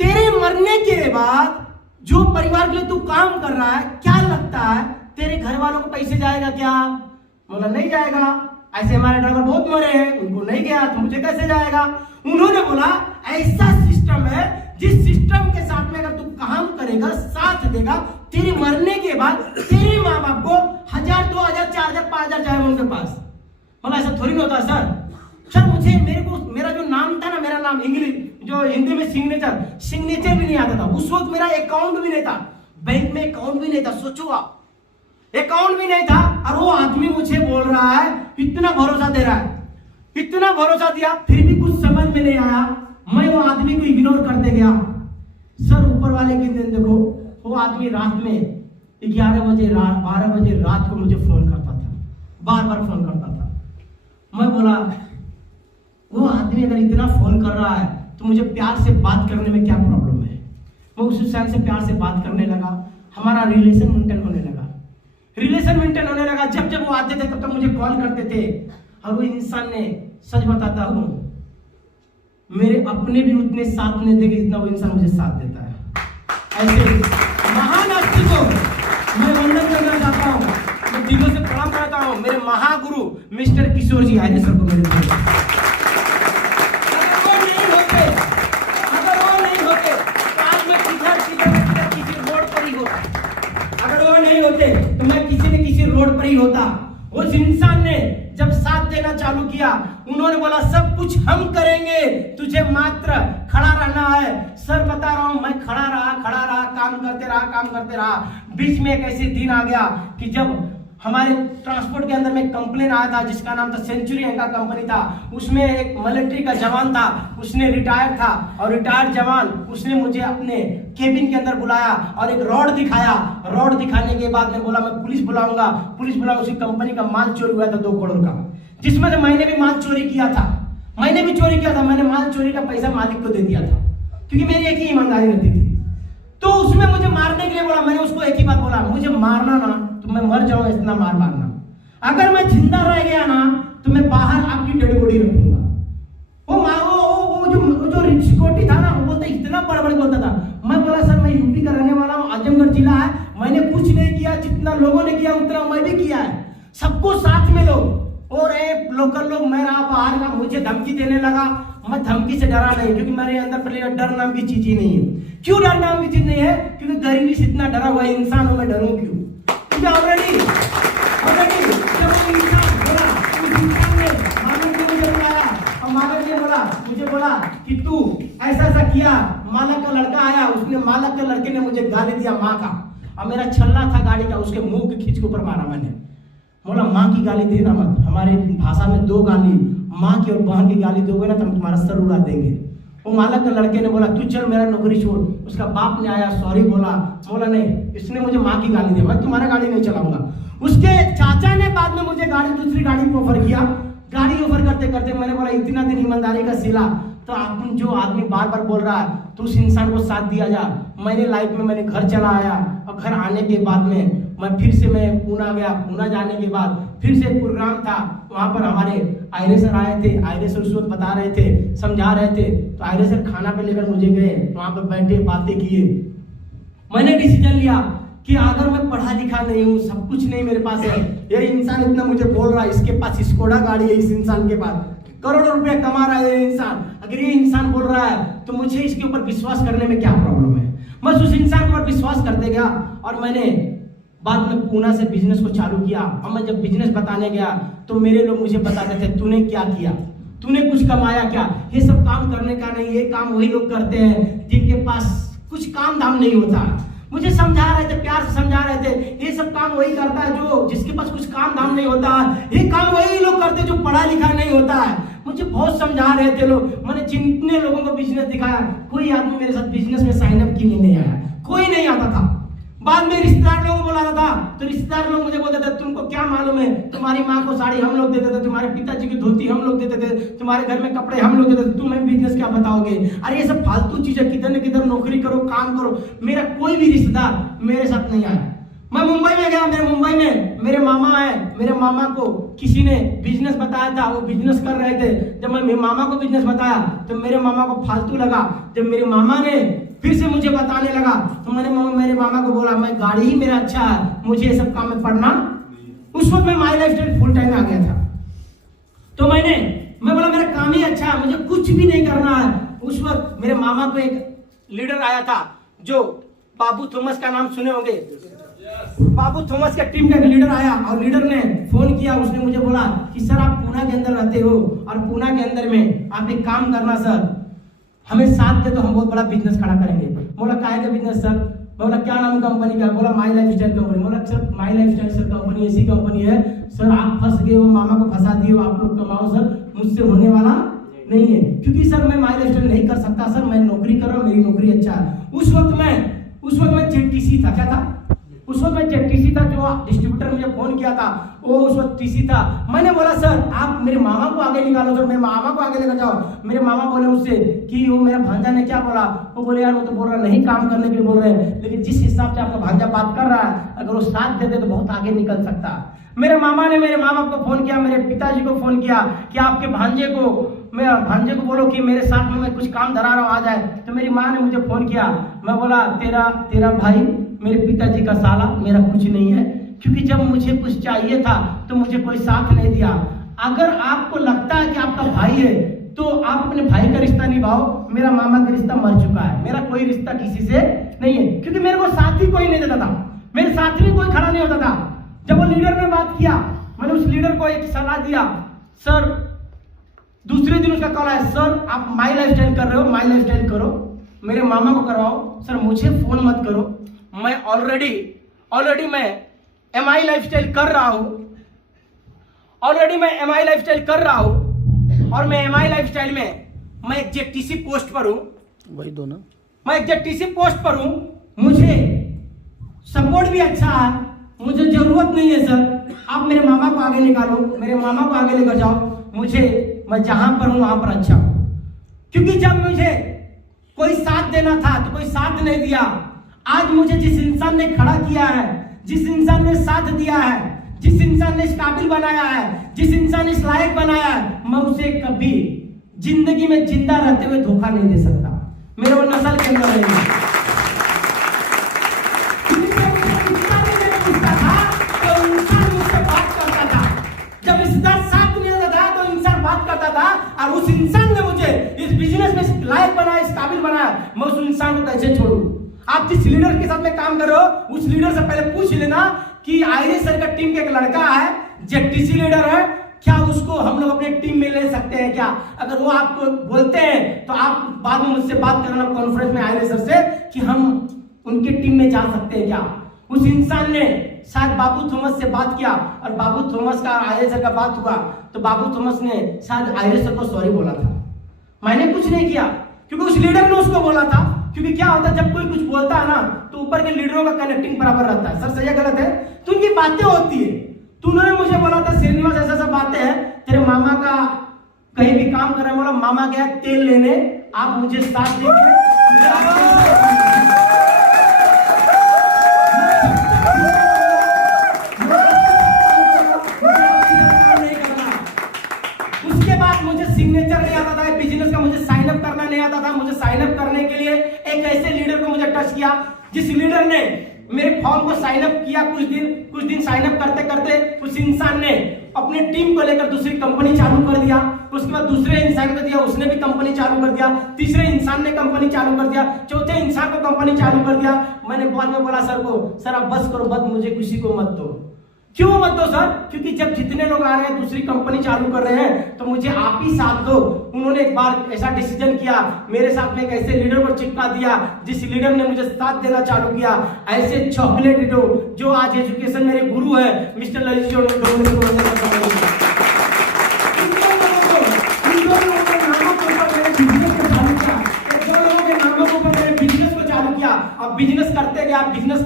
तेरे मरने के बाद जो परिवार के लिए तू काम कर रहा है, क्या लगता है तेरे घर वालों को पैसे जाएगा क्या? बोला नहीं जाएगा, ऐसे हमारे ड्राइवर बहुत मरे हैं, उनको नहीं गया तो मुझे कैसे जाएगा? उन्होंने बोला ऐसा सिस्टम है जिस सिस्टम के साथ में अगर तू काम करेगा, साथ देगा, तेरे मरने के बाद तेरे माँ बाप को 1000, 2000, 4000, 5000 जाएगा उनके पास। बोला ऐसा थोड़ी ना होता सर मुझे मेरा जो नाम था ना, मेरा नाम इंग्लिश जो हिंदी में सिग्नेचर भी नहीं आता था। उस वक्त मेरा अकाउंट भी नहीं था, बैंक में अकाउंट भी नहीं था, सोचो आप, अकाउंट भी नहीं था। और वो आदमी मुझे बोल रहा है, इतना भरोसा दे रहा है, इतना भरोसा दिया, फिर भी कुछ समझ में नहीं आया। मैं वो आदमी को इग्नोर करते गया। सर ऊपर वाले के दिन देखो, वो आदमी रात में 11 बजे 12 बजे रात को मुझे फोन करता था, बार बार फोन करता था। मैं बोला वो आदमी अगर इतना फोन कर रहा है तो मुझे प्यार से बात करने में क्या प्रॉब्लम है? मैं उस इंसान से प्यार से बात करने लगा, हमारा रिलेशन मेंटेन होने लगा। जब जब वो आते थे तब तक मुझे कॉल करते थे। और वो इंसान ने, सच बताता हूँ, मेरे अपने भी उतने साथ नहीं देंगे जितना वो इंसान मुझे साथ देता है। ऐसे महान हस्ती को मैं वंदन करना चाहता हूँ, मैं दिलों से प्रणाम करता हूँ मेरे महागुरु मिस्टर किशोर जी आए सर को। मेरे अगर वो नहीं होते तो आज मैं किसी रोड पर ही होता। अगर वो नहीं होते तो मैं किसी न किसी रोड पर ही होता। उस इंसान ने जब साथ देना चालू किया, उन्होंने बोला सब कुछ हम करेंगे, तुझे मात्र खड़ा रहना है। सर बता रहा हूं, मैं खड़ा रहा, काम करते रहा। बीच में एक ऐसे दिन आ गया कि जब हमारे ट्रांसपोर्ट के अंदर में कंप्लेन आया था जिसका नाम था सेंचुरी का कंपनी था। उसमें एक मिलिट्री का जवान था, उसने रिटायर था, और रिटायर्ड जवान उसने मुझे अपने केबिन के अंदर बुलाया और एक रॉड दिखाया। रॉड दिखाने के बाद में बोला मैं पुलिस बुलाऊंगा। उसी कंपनी का माल चोरी हुआ था 2 करोड़ का, जिसमें से मैंने भी माल चोरी किया था। मैंने माल चोरी का पैसा मालिक को दे दिया था, क्योंकि मेरी एक ही ईमानदारी रहती थी। तो उसमें मुझे मारने के लिए बोला। मैंने उसको एक ही बात बोला, मुझे मारना ना तो मैं मर जाऊं, इतना मारना। अगर मैं जिंदा रह गया ना तो मैं बाहर आपकी डेड बॉडी रखूंगा। वो जो सिक्योरिटी था ना, वो बोलता इतना बड़बड़ बोलता था। मैं बोला सर मैं यूपी का रहने वाला हूँ, आजमगढ़ जिला है, मैंने कुछ नहीं किया, जितना लोगों ने किया उतना मैं भी किया है, सबको साथ में लो। और लोकल लोग, मैं रहा बाहर का, मुझे धमकी देने लगा। मैं धमकी से डरा नहीं, क्योंकि मेरे अंदर पहले डर नाम की चीज ही नहीं है। क्यों डर नाम की चीज नहीं है? क्योंकि गरीबी से इतना डरा हुआ इंसान हूं, मैं डरूं क्यों? क्योंकि ऑलरेडी जब वो इंसान बोला, उस इंसान ने मालक को मुझे बुलाया और मालक ने मुझे बोला कि तू ऐसा किया। मालक का लड़का आया, उसने मालक के लड़के ने मुझे गाली दिया माँ का, और मेरा छल्ला था गाड़ी का, उसके मुंह के खींच के ऊपर मारा मैंने। बोला माँ की गाली देना मत, हमारे भाषा में 2 गाली, माँ की और बहन की गाली दोगे ना तो हम तुम्हारा सर उड़ा देंगे। वो मालक के लड़के ने बोला तू चल मेरा नौकरी छोड़। उसका बाप ने आया, सॉरी बोला नहीं, इसने मुझे माँ की गाली दी, मैं तुम्हारा गाड़ी नहीं चलाऊंगा। उसके चाचा ने बाद में मुझे दूसरी गाड़ी को ऑफर किया। गाड़ी ऑफर करते करते मैंने बोला इतना दिन ईमानदारी का सिला, तो आप जो आदमी बार बार बोल रहा है तो उस इंसान को साथ दिया जा। मैंने लाइफ में मैंने घर चला आया, और घर आने के बाद में मैं फिर से पूना गया। पूना जाने के बाद फिर से प्रोग्राम था, वहाँ पर हमारे आयरे सर आए थे। आयरे सर उस वक्त बता रहे थे, समझा रहे थे, तो आयरे सर खाना पे लेकर मुझे गए, वहाँ पर बैठे बातें किए। मैंने डिसीजन लिया कि अगर मैं पढ़ा लिखा नहीं हूँ, सब कुछ नहीं मेरे पास है, ये इंसान इतना मुझे बोल रहा है, इसके पास स्कोडा गाड़ी है, इस इंसान के पास करोड़ों रुपया कमा रहा है ये इंसान, अगर ये इंसान बोल रहा है तो मुझे इसके ऊपर विश्वास करने में क्या प्रॉब्लम है। मैं उस इंसान के ऊपर विश्वास करते गया, और मैंने बाद में पूना से बिजनेस को चालू किया। और मैं जब बिजनेस बताने गया तो मेरे लोग मुझे बताते थे तूने क्या किया, तूने कुछ कमाया क्या? ये सब काम करने का नहीं, ये काम वही लोग करते हैं जिनके पास कुछ काम धाम नहीं होता। मुझे समझा रहे थे, प्यार से समझा रहे थे, ये सब काम वही करता है जो जिसके पास कुछ काम धाम नहीं होता। ये काम वही लोग करते जो पढ़ा लिखा नहीं होता है। मुझे बहुत समझा रहे थे लोग। मैंने जितने लोगों को बिजनेस दिखाया, कोई आदमी मेरे साथ बिजनेस में साइन अप क्यों नहीं आया, कोई नहीं आता था। बाद में रिश्तेदार लोगों को बुलाना था तो रिश्तेदार लोग मुझे बोलते थे तुमको क्या मालूम है, तुम्हारी माँ को साड़ी हम लोग देते थे, तुम्हारे पिताजी की धोती हम लोग देते थे, तुम्हारे घर में कपड़े हम लोग देते थे, तुम्हें बिजनेस क्या बताओगे। अरे ये सब फालतू चीजें, किधर न किधर नौकरी करो, काम करो। मेरा कोई भी रिश्तेदार मेरे साथ नहीं आया। मैं मुंबई में गया, मेरे मुंबई में मेरे मामा है, मेरे मामा को किसी ने बिजनेस बताया था, वो बिजनेस कर रहे थे। जब मैं मेरे मामा को बिजनेस बताया तो मेरे मामा को फालतू लगा। जब मेरे मामा ने फिर से मुझे बताने लगा तो मैंने मेरे मामा को बोला मैं गाड़ी ही मेरा अच्छा है, मुझे ये सब काम में पढ़ना। उस वक्त मैं my lifestyle full time आ गया था। तो मैं बोला मेरा काम ही अच्छा है, मुझे कुछ भी नहीं करना है। उस वक्त मेरे मामा को एक लीडर आया था जो बाबू थॉमस का नाम सुने होंगे। बाबू थॉमस का टीम का एक लीडर आया और लीडर ने फोन किया। उसने मुझे बोला कि सर आप पूना के अंदर रहते हो और पूना के अंदर में आप एक काम करना सर, हमें साथ दे तो हम बहुत बड़ा बिजनेस खड़ा करेंगे। बोला काहे का बिजनेस सर? बोला क्या नाम कंपनी का? बोला माई लाइफ स्टाइल कंपनी। बोला sir my life style sir company ऐसी कंपनी है सर, आप फंस गए हो, मामा को फंसा दिए हो, आप लोग कमाओ सर, मुझसे होने वाला नहीं है। क्योंकि सर मैं माई लाइफ स्टाइल नहीं कर सकता सर, मैं नौकरी कर रहा हूँ, मेरी नौकरी अच्छा है। उस वक्त मैं जेटीसी था। क्या था उस वक्त? मैं जेटीसी था। जो डिस्ट्रीब्यूटर मुझे फोन किया था वो उस वक्त टीसी था। मैंने बोला सर आप मेरे मामा को आगे निकालो सर, मेरे मामा को आगे लेकर जाओ। मेरे मामा बोले मुझसे कि वो मेरा भांजा ने क्या बोला। वो बोले यार वो तो बोल रहा नहीं काम करने के लिए बोल रहे हैं, लेकिन जिस हिसाब से आपका भांजा बात कर रहा है अगर वो साथ दे दे तो बहुत आगे निकल सकता। मेरे मामा ने मेरे माँ बाप को फोन किया, मेरे पिताजी को फोन किया कि आपके भांजे को बोलो कि मेरे साथ में मैं कुछ काम धरा रहा हूँ, आ जाए। तो मेरी माँ ने मुझे फोन किया। मैं बोला तेरा भाई मेरे पिताजी का साला, मेरा कुछ नहीं है। क्योंकि जब मुझे कुछ चाहिए था तो मुझे कोई साथ नहीं दिया। अगर आपको लगता है कि आपका भाई है तो आप अपने भाई का रिश्ता निभाओ। मेरा मामा का रिश्ता मर चुका है, मेरा कोई रिश्ता किसी से नहीं है। क्योंकि मेरे को साथ ही कोई नहीं देता था, मेरे साथ में कोई खड़ा नहीं होता था। जब वो लीडर ने बात किया, मैंने उस लीडर को एक सलाह दिया। सर दूसरे दिन उसका कॉल आया, सर आप माई लाइफ स्टाइल कर रहे हो, माई लाइफ स्टाइल करो, मेरे मामा को करवाओ। सर मुझे फोन मत करो, मैं ऑलरेडी मैं एमआई लाइफ स्टाइल कर रहा हूं। ऑलरेडी मैं एमआई लाइफ स्टाइल कर रहा हूं और मैं एमआई लाइफ स्टाइल में मैं एक जेटीसी पोस्ट पर हूं। वही दो ना, मैं एक जेटीसी पोस्ट पर हूं, मुझे सपोर्ट भी अच्छा है, मुझे जरूरत नहीं है सर, आप मेरे मामा को आगे निकालो, मेरे मामा को आगे लेकर जाओ। मैं जहां पर हूं वहां पर अच्छा हूं। क्योंकि जब मुझे कोई साथ देना था तो कोई साथ नहीं दिया। आज मुझे जिस इंसान ने खड़ा किया है, जिस इंसान ने साथ दिया है, जिस इंसान ने इस काबिल बनाया है, जिस इंसान ने इस लायक बनाया है, मैं उसे कभी जिंदगी में जिंदा रहते हुए धोखा नहीं दे सकता। मेरे वो नस्ल के अंदर नहीं। जब रिश्तेदार साथ नहीं होता था तो इंसान बात करता था और उस इंसान ने मुझे इस बिजनेस में इस लायक बनाया, इस काबिल बनाया। मैं उस इंसान को कैसे छोड़ूं? आप जिस लीडर के साथ में काम कर रहे हो उस लीडर से पहले पूछ लेना कि आईरिस सर का टीम का एक लड़का है, जेटीसी लीडर है, क्या उसको हम लोग अपने टीम में ले सकते हैं क्या? अगर वो आपको बोलते हैं तो आप बाद में मुझसे बात करना कॉन्फ्रेंस में आईरिस सर से कि हम उनकी टीम में जा सकते हैं क्या। उस इंसान ने शायद बाबू थॉमस से बात किया और बाबू थॉमस का आईरिस सर का बात हुआ तो बाबू थॉमस ने शायद आईरिस सर को सॉरी बोला था। मैंने कुछ नहीं किया क्योंकि उस लीडर ने उसको बोला था। क्योंकि क्या होता है जब कोई कुछ बोलता है ना तो ऊपर के लीडरों का कनेक्टिंग बराबर रहता है। सर सही है गलत है? तो उनकी बातें होती है। तो उन्होंने मुझे बोला था श्रीनिवास ऐसा सब बातें हैं, तेरे मामा का कहीं भी काम कर रहा है। बोला मामा गया तेल लेने, आप मुझे साथ दीजिए। उसके बाद मुझे सिग्नेचर नहीं आता था बिजनेस का, मुझे साइन अप करना नहीं आता था। मुझे साइन अप करने के लिए एक ऐसे लीडर को मुझे टच किया जिस लीडर ने मेरे फॉर्म को साइन अप किया। कुछ दिन साइन अप करते करते उस इंसान ने अपने टीम को लेकर दूसरी कंपनी चालू कर दिया। उसके बाद दूसरे इंसान को दिया, उसने भी कंपनी चालू कर दिया। तीसरे इंसान ने कंपनी चालू कर दिया, चौथे इंसान को कंपनी चालू कर दिया। मैंने बाद में बोला सर को, सर आप बस करो, मत मुझे किसी को मत दो। क्यों मत दो सर? क्योंकि जब जितने लोग आ रहे हैं दूसरी कंपनी चालू कर रहे हैं तो मुझे आप ही साथ दो। उन्होंने एक बार ऐसा डिसीजन किया, मेरे साथ में एक ऐसे लीडर को चिपका दिया जिस लीडर ने मुझे साथ देना चालू किया। ऐसे चॉकलेट लीडर जो आज एजुकेशन मेरे गुरु है मिस्टर ललित गया, बिजनेस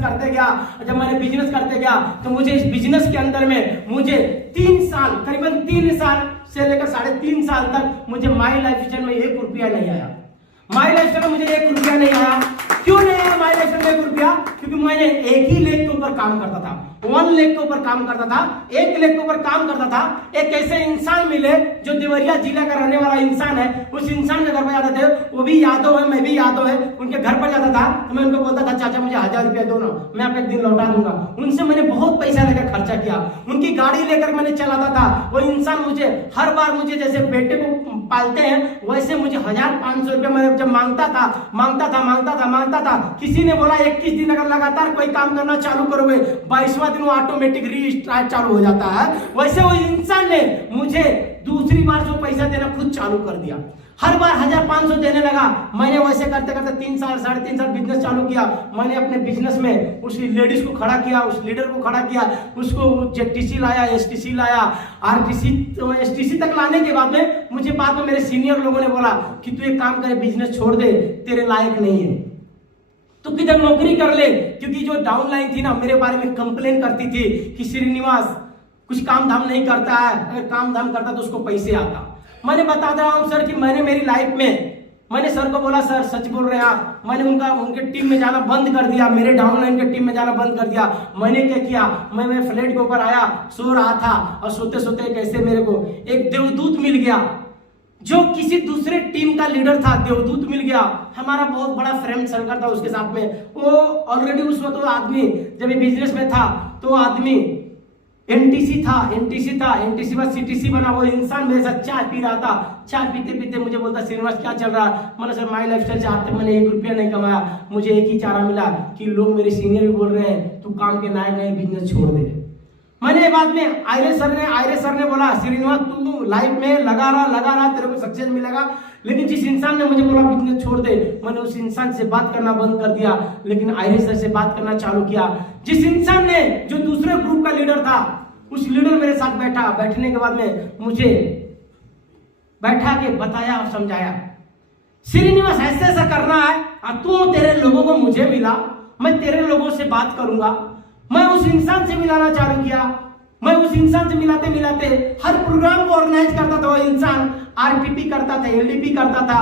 करते गया। जब मैंने बिजनेस करते गया तो मुझे इस बिजनेस के अंदर में मुझे 3 साल, करीबन 3 साल से लेकर 3.5 साल तक मुझे माई लाइफ स्टाइल में 1 रुपया नहीं आया। माई लाइफ स्टाइल में मुझे 1 रुपया नहीं आया। क्यों नहीं आया माई लाइफ स्टाइल में 1 रुपया? क्योंकि मैंने 1 ही लेख के ऊपर काम करता था, 1 लेख के ऊपर काम करता था, 1 लेख के ऊपर काम करता था। एक ऐसे इंसान मिले जो देवरिया जिला का रहने वाला इंसान है। उस इंसान के घर पर जाते थे, वो भी यादव है, मैं भी यादव है। उनके घर पर जाता था तो मैं उनको बोलता था, चाचा मुझे 1000 रुपया दो ना, मैं आपको एक दिन लौटा दूंगा। उनसे मैंने बहुत पैसा लेकर खर्चा किया, उनकी गाड़ी लेकर मैंने चलाता था। वो इंसान मुझे हर बार, मुझे जैसे बेटे को पालते हैं वैसे मुझे 1500 रुपया मैंने जब मांगता था। किसी ने बोला 21 दिन अगर लगातार कोई काम करना चालू करोगे 22वां दिन वो ऑटोमेटिक रीस्टार्ट चालू हो जाता है। वैसे वो इंसान ने मुझे दूसरी बार जो पैसा देना खुद चालू कर दिया। हर बार 1500 देने लगा। मैंने वैसे करते करते 3 साल 3.5 साल बिजनेस चालू किया। मैंने अपने बिजनेस में उस लेडीज को खड़ा किया, उस लीडर को खड़ा किया, उसको जेटीसी लाया, एसटीसी लाया, आरटीसी, एसटीसी तक लाने के बाद में मुझे बाद में मेरे सीनियर लोगों ने बोला कि तू एक काम करे, बिजनेस छोड़ दे, तेरे लायक नहीं है, तो किधर नौकरी कर ले। क्योंकि जो डाउनलाइन थी ना मेरे बारे में कंप्लेन करती थी कि श्रीनिवास कुछ काम धाम नहीं करता है, अगर काम धाम करता तो उसको पैसे आता। मैंने बता रहा हूं सर कि मैंने मेरी लाइफ में, मैंने सर को बोला सर सच बोल रहे हैं आप, मैंने उनके टीम में जाना बंद कर दिया, मेरे डाउनलाइन के टीम में जाना बंद कर दिया। मैंने क्या किया, मैं मेरे फ्लैट के ऊपर आया, सो रहा था और सोते सोते कैसे मेरे को एक देवदूत मिल गया जो किसी दूसरे टीम का लीडर था। देवदूत मिल गया, हमारा बहुत बड़ा फ्रेंड सर्कल था उसके साथ में। वो ऑलरेडी उस वक्त आदमी जब बिजनेस में था तो आदमी एनटीसी बाद सीटीसी बना। वो इंसान मेरे साथ चाय पी रहा था। चाय पीते पीते मुझे बोलता श्रीनिवास क्या चल रहा है? मैंने सर माई लाइफ स्टाइल से आज तक मैंने 1 रुपया नहीं कमाया, मुझे एक ही चारा मिला कि लोग मेरे सीनियर भी बोल रहे हैं तू काम के नायक नहीं, बिजनेस छोड़ दे। मैंने बाद में आयरे सर ने बोला श्रीनिवास तू लाइफ में लगा रहा तेरे को सक्सेस मिलेगा। लेकिन जिस इंसान ने मुझे बोला बिजनेस छोड़ दे, मैंने उस इंसान से बात करना बंद कर दिया। लेकिन आयरे सर से बात करना चालू किया। जिस इंसान ने, जो दूसरे ग्रुप का लीडर था, उस लीडर मेरे साथ बैठा। बैठने के बाद में मुझे बैठा के बताया और समझाया, श्रीनिवास ऐसे ऐसा करना है और तू तेरे लोगों को मुझे मिला, मैं तेरे लोगों से बात करूंगा। मैं उस इंसान से मिलाना चालू किया। मैं उस इंसान से मिलाते मिलाते हर प्रोग्राम को ऑर्गेनाइज करता था। वो इंसान आरटीपी करता था, एलडीपी करता था।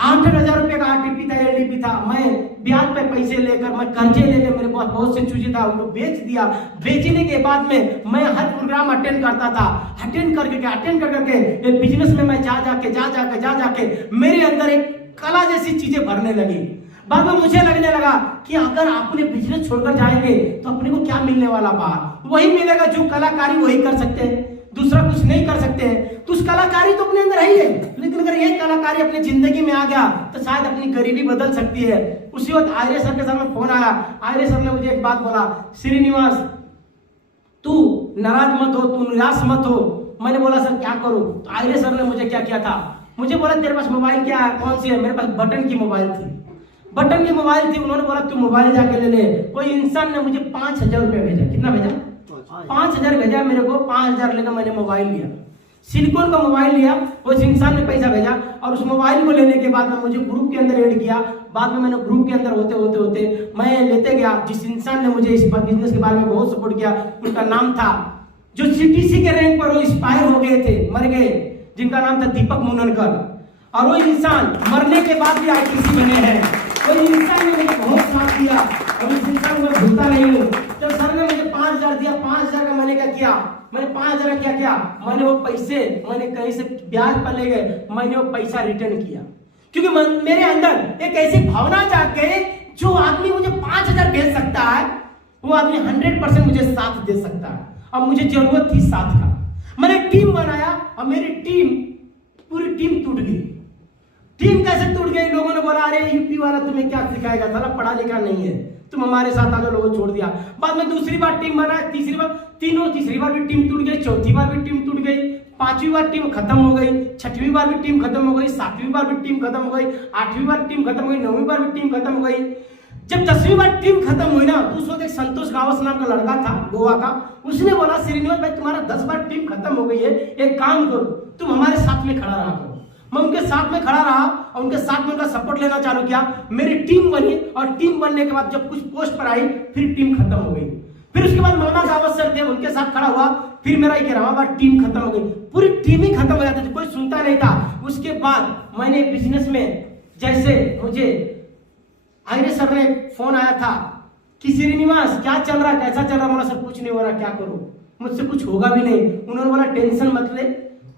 8,000 रुपए का आरटीपी था, एलडीपी था। मैं ब्याज पे पैसे लेकर, मैं कर्जे लेकर, मेरे पास बहुत से चीजें था, उनको बेच दिया। बेचने के बाद में मैं हर प्रोग्राम अटेंड करता था। अटेंड करके बिजनेस में मैं जा जाके मेरे अंदर एक कला जैसी चीजें भरने लगी। बाद में मुझे लगने लगा कि अगर अपने बिजनेस छोड़कर जाएंगे तो अपने को क्या मिलने वाला बाहर? वही मिलेगा जो कलाकारी वही कर सकते हैं, दूसरा कुछ नहीं कर सकते हैं। तो उस कलाकारी तो अपने अंदर है ही है, लेकिन अगर ये कलाकारी अपनी जिंदगी में आ गया तो शायद अपनी गरीबी बदल सकती है। उसी वक्त आयरे सर के सामने फोन आया। आयरे सर ने मुझे एक बात बोला, श्रीनिवास तू नाराज मत हो, तू निराश मत हो। मैंने बोला सर क्या करूं? तो आयरे सर ने मुझे क्या किया था, मुझे बोला तेरे पास मोबाइल क्या है, कौन सी है? मेरे पास बटन की मोबाइल थी। उन्होंने बोला तू मोबाइल जाके ले ले। कोई इंसान ने मुझे 5,000 रुपया भेजा। कितना भेजा? 5,000 भेजा मेरे को। 5,000 लेकर मैंने मोबाइल लिया, सिलिकॉन का मोबाइल लिया। उस इंसान ने पैसा भेजा और उस मोबाइल को लेने के बाद में मुझे ग्रुप के अंदर ऐड किया। बाद में मैंने ग्रुप के अंदर होते मैं लेते गया। जिस इंसान ने मुझे इस बिजनेस के बारे में बहुत सपोर्ट किया, उनका नाम था, जो सीटीसी के रैंक पर वो एक्सपायर हो गए थे, मर गए, जिनका नाम था दीपक मुननकर। और वो इंसान मरने के बाद भी आईटीसी बने हैं। वो इंसान ने मुझे बहुत साथ दिया और इस इंसान को मैं भूलता नहीं हूँ। जब सर ने मुझे 5,000 दिया, 5,000 का मैंने क्या किया, मैंने 5,000 क्या किया, मैंने वो पैसे, मैंने कहीं से ब्याज पर ले गए, मैंने वो पैसा रिटर्न किया। क्योंकि मेरे अंदर एक ऐसी भावना जाग गई, जो आदमी मुझे 5,000 भेज सकता है वो आदमी 100% मुझे साथ दे सकता है। और मुझे जरूरत थी साथ का। मैंने टीम बनाया और मेरी पूरी टीम टूट गई। टीम कैसे टूट गई? लोगों ने बोला अरे यूपी वाला तुम्हें क्या सिखाएगा, साला पढ़ा लिखा नहीं है, तुम हमारे साथ आ जाओ। लोगों छोड़ दिया। बाद में दूसरी बार टीम बनाया, तीसरी बार भी टीम टूट गई, चौथी बार भी टीम टूट गई, 5वीं बार टीम खत्म हो गई, 6वीं बार भी टीम खत्म हो गई, 7वीं बार भी टीम खत्म हो गई, 8वीं बार टीम खत्म हो गई, 9वीं बार भी टीम खत्म हो गई। जब 10वीं बार टीम खत्म हुई ना, तो उस वक्त एक संतोष गावस नाम का लड़का था गोवा का। उसने बोला श्रीनिवास भाई तुम्हारा 10 बार टीम खत्म हो गई है, एक काम करो तुम हमारे साथ में खड़ा रहा करो। मैं उनके साथ में खड़ा रहा और उनके साथ में उनका सपोर्ट लेना चालू किया। मेरी टीम बनी और टीम बनने के बाद जब कुछ पोस्ट पर आई फिर टीम खत्म हो गई। फिर उसके बाद मामा गावत सर थे, उनके साथ खड़ा हुआ, फिर मेरा ही कह रहा टीम खत्म हो गई, पूरी टीम ही खत्म हो जाती थी, कोई सुनता नहीं था। उसके बाद मैंने बिजनेस में जैसे मुझे आयरे सर ने फोन आया था कि श्रीनिवास क्या चल रहा, कैसा चल रहा? बोला सर कुछ नहीं हो रहा, क्या करूं, मुझसे कुछ होगा भी नहीं। उन्होंने बोला टेंशन मत ले,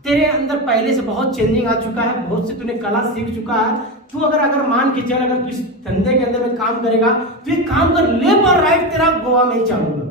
तेरे अंदर पहले से बहुत चेंजिंग आ चुका है, बहुत से तूने कला सीख चुका है। तू अगर मान के चल, अगर किस धंधे के अंदर में काम करेगा तो ये काम कर, लेफ्ट और राइट तेरा गोवा में ही चालू कर।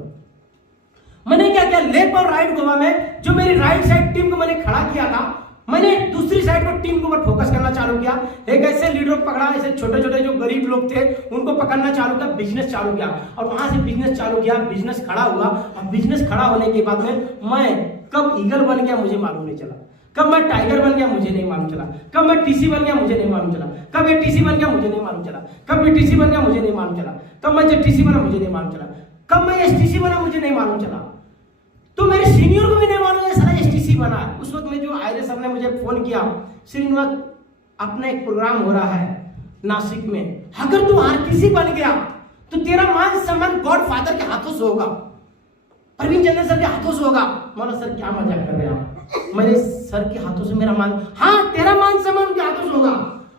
मैंने क्या किया, लेफ्ट और राइट गोवा में जो मेरी राइट साइड टीम को मैंने खड़ा किया था, मैंने दूसरी साइड पर टीम के ऊपर फोकस करना चालू किया। एक ऐसे लीडर को पकड़ा, ऐसे छोटे छोटे जो गरीब लोग थे उनको पकड़ना चालू किया, बिजनेस चालू किया और वहां से बिजनेस चालू किया, बिजनेस खड़ा हुआ। और बिजनेस खड़ा होने के बाद में मैं कब ईगल बन गया मुझे मालूम नहीं चला, कब मैं टाइगर बन गया मुझे नहीं मालूम चला, कब मैं टीसी बन गया मुझे नहीं मालूम चला, कब ये टीसी बन गया मुझे नहीं मालूम चला, कब ये टीसी बन गया मुझे नहीं मालूम चला, कब मैं जब टीसी बना मुझे नहीं मालूम चला, कब मैं एसटीसी बना मुझे नहीं मालूम चला। तो मेरे सीनियर को भी नहीं मालूम है सारा एसटीसी बना। उस वक्त में जो आयरे सर ने मुझे फोन किया, श्रीनिवास अपना एक प्रोग्राम हो रहा है नासिक में, अगर तू आरटीसी बन गया तो तेरा मान सम्मान गॉड फादर के हाथों से होगा, प्रवीण चंद्र सर के हाथों से होगा। बोला सर क्या मजाक कर रहे हैं आप, मेरे सर के हाथों से मेरा मान, हाँ तेरा मान सम्मान उनके हाथों से होगा,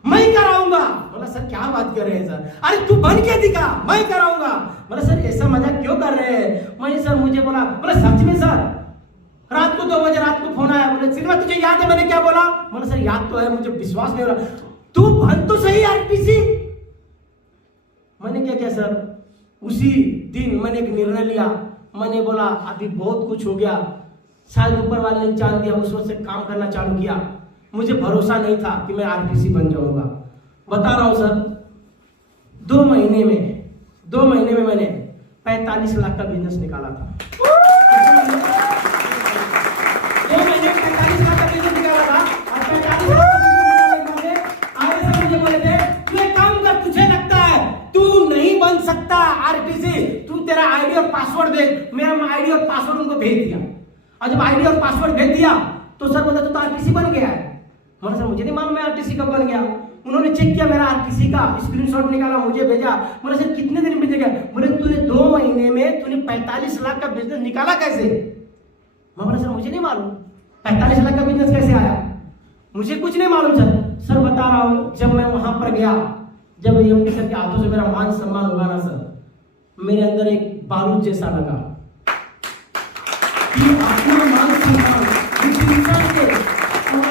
मैं कराऊंगा। बोला सर क्या बात कर रहे हैं सर, अरे तू बन के दिखा, मैं कराऊंगा। बोला सर ऐसा मजाक क्यों कर रहे हैं? मैंने सर मुझे बोला सच में सर, रात को 2 बजे रात को फोन आया, बोले श्रीनिवास तुझे याद है मैंने क्या बोला? बोला सर याद तो है, मुझे विश्वास नहीं हो रहा, तू बन तो सही आरटीसी। मैंने क्या किया सर, उसी दिन मैंने एक निर्णय लिया, मैंने बोला अभी बहुत कुछ हो गया, शायद ऊपर वाले ने जान दिया। उस वक्त से काम करना चालू किया, मुझे भरोसा नहीं था कि मैं आरटीसी बन जाऊंगा। बता रहा हूं सर, 2 महीने में मैंने 45 लाख का बिजनेस निकाला था। 2 महीने में 45 लाख का बिजनेस निकाला था और 45 लाख आगे से मुझे बोले थे तू एक काम कर, तुझे लगता है तू नहीं बन सकता आरटीसी, तू तेरा आईडी और पासवर्ड दे। मेरा आईडी और पासवर्ड उनको भेज दिया और जब आईडी और पासवर्ड भेज दिया तो सर बोला तो आरटीसी बन गया है। मैंने सर मुझे नहीं मालूम मैं आरटीसी कब बन गया। उन्होंने चेक किया मेरा आरटीसी का स्क्रीनशॉट निकाला, मुझे भेजा। मैंने सर कितने दिन बीत गए? बोले तूने 2 महीने में तूने 45 लाख का बिजनेस निकाला कैसे? मैं सर मुझे नहीं मालूम 45 लाख का बिजनेस कैसे आया, मुझे कुछ नहीं मालूम सर। सर बता रहा हूँ, जब मैं वहां पर गया, जब एमडी सर के हाथों से मेरा मान सम्मान हुआ ना सर, मेरे अंदर एक बारूद जैसा लगा कि अपना मान सम्मान इस इंसान के और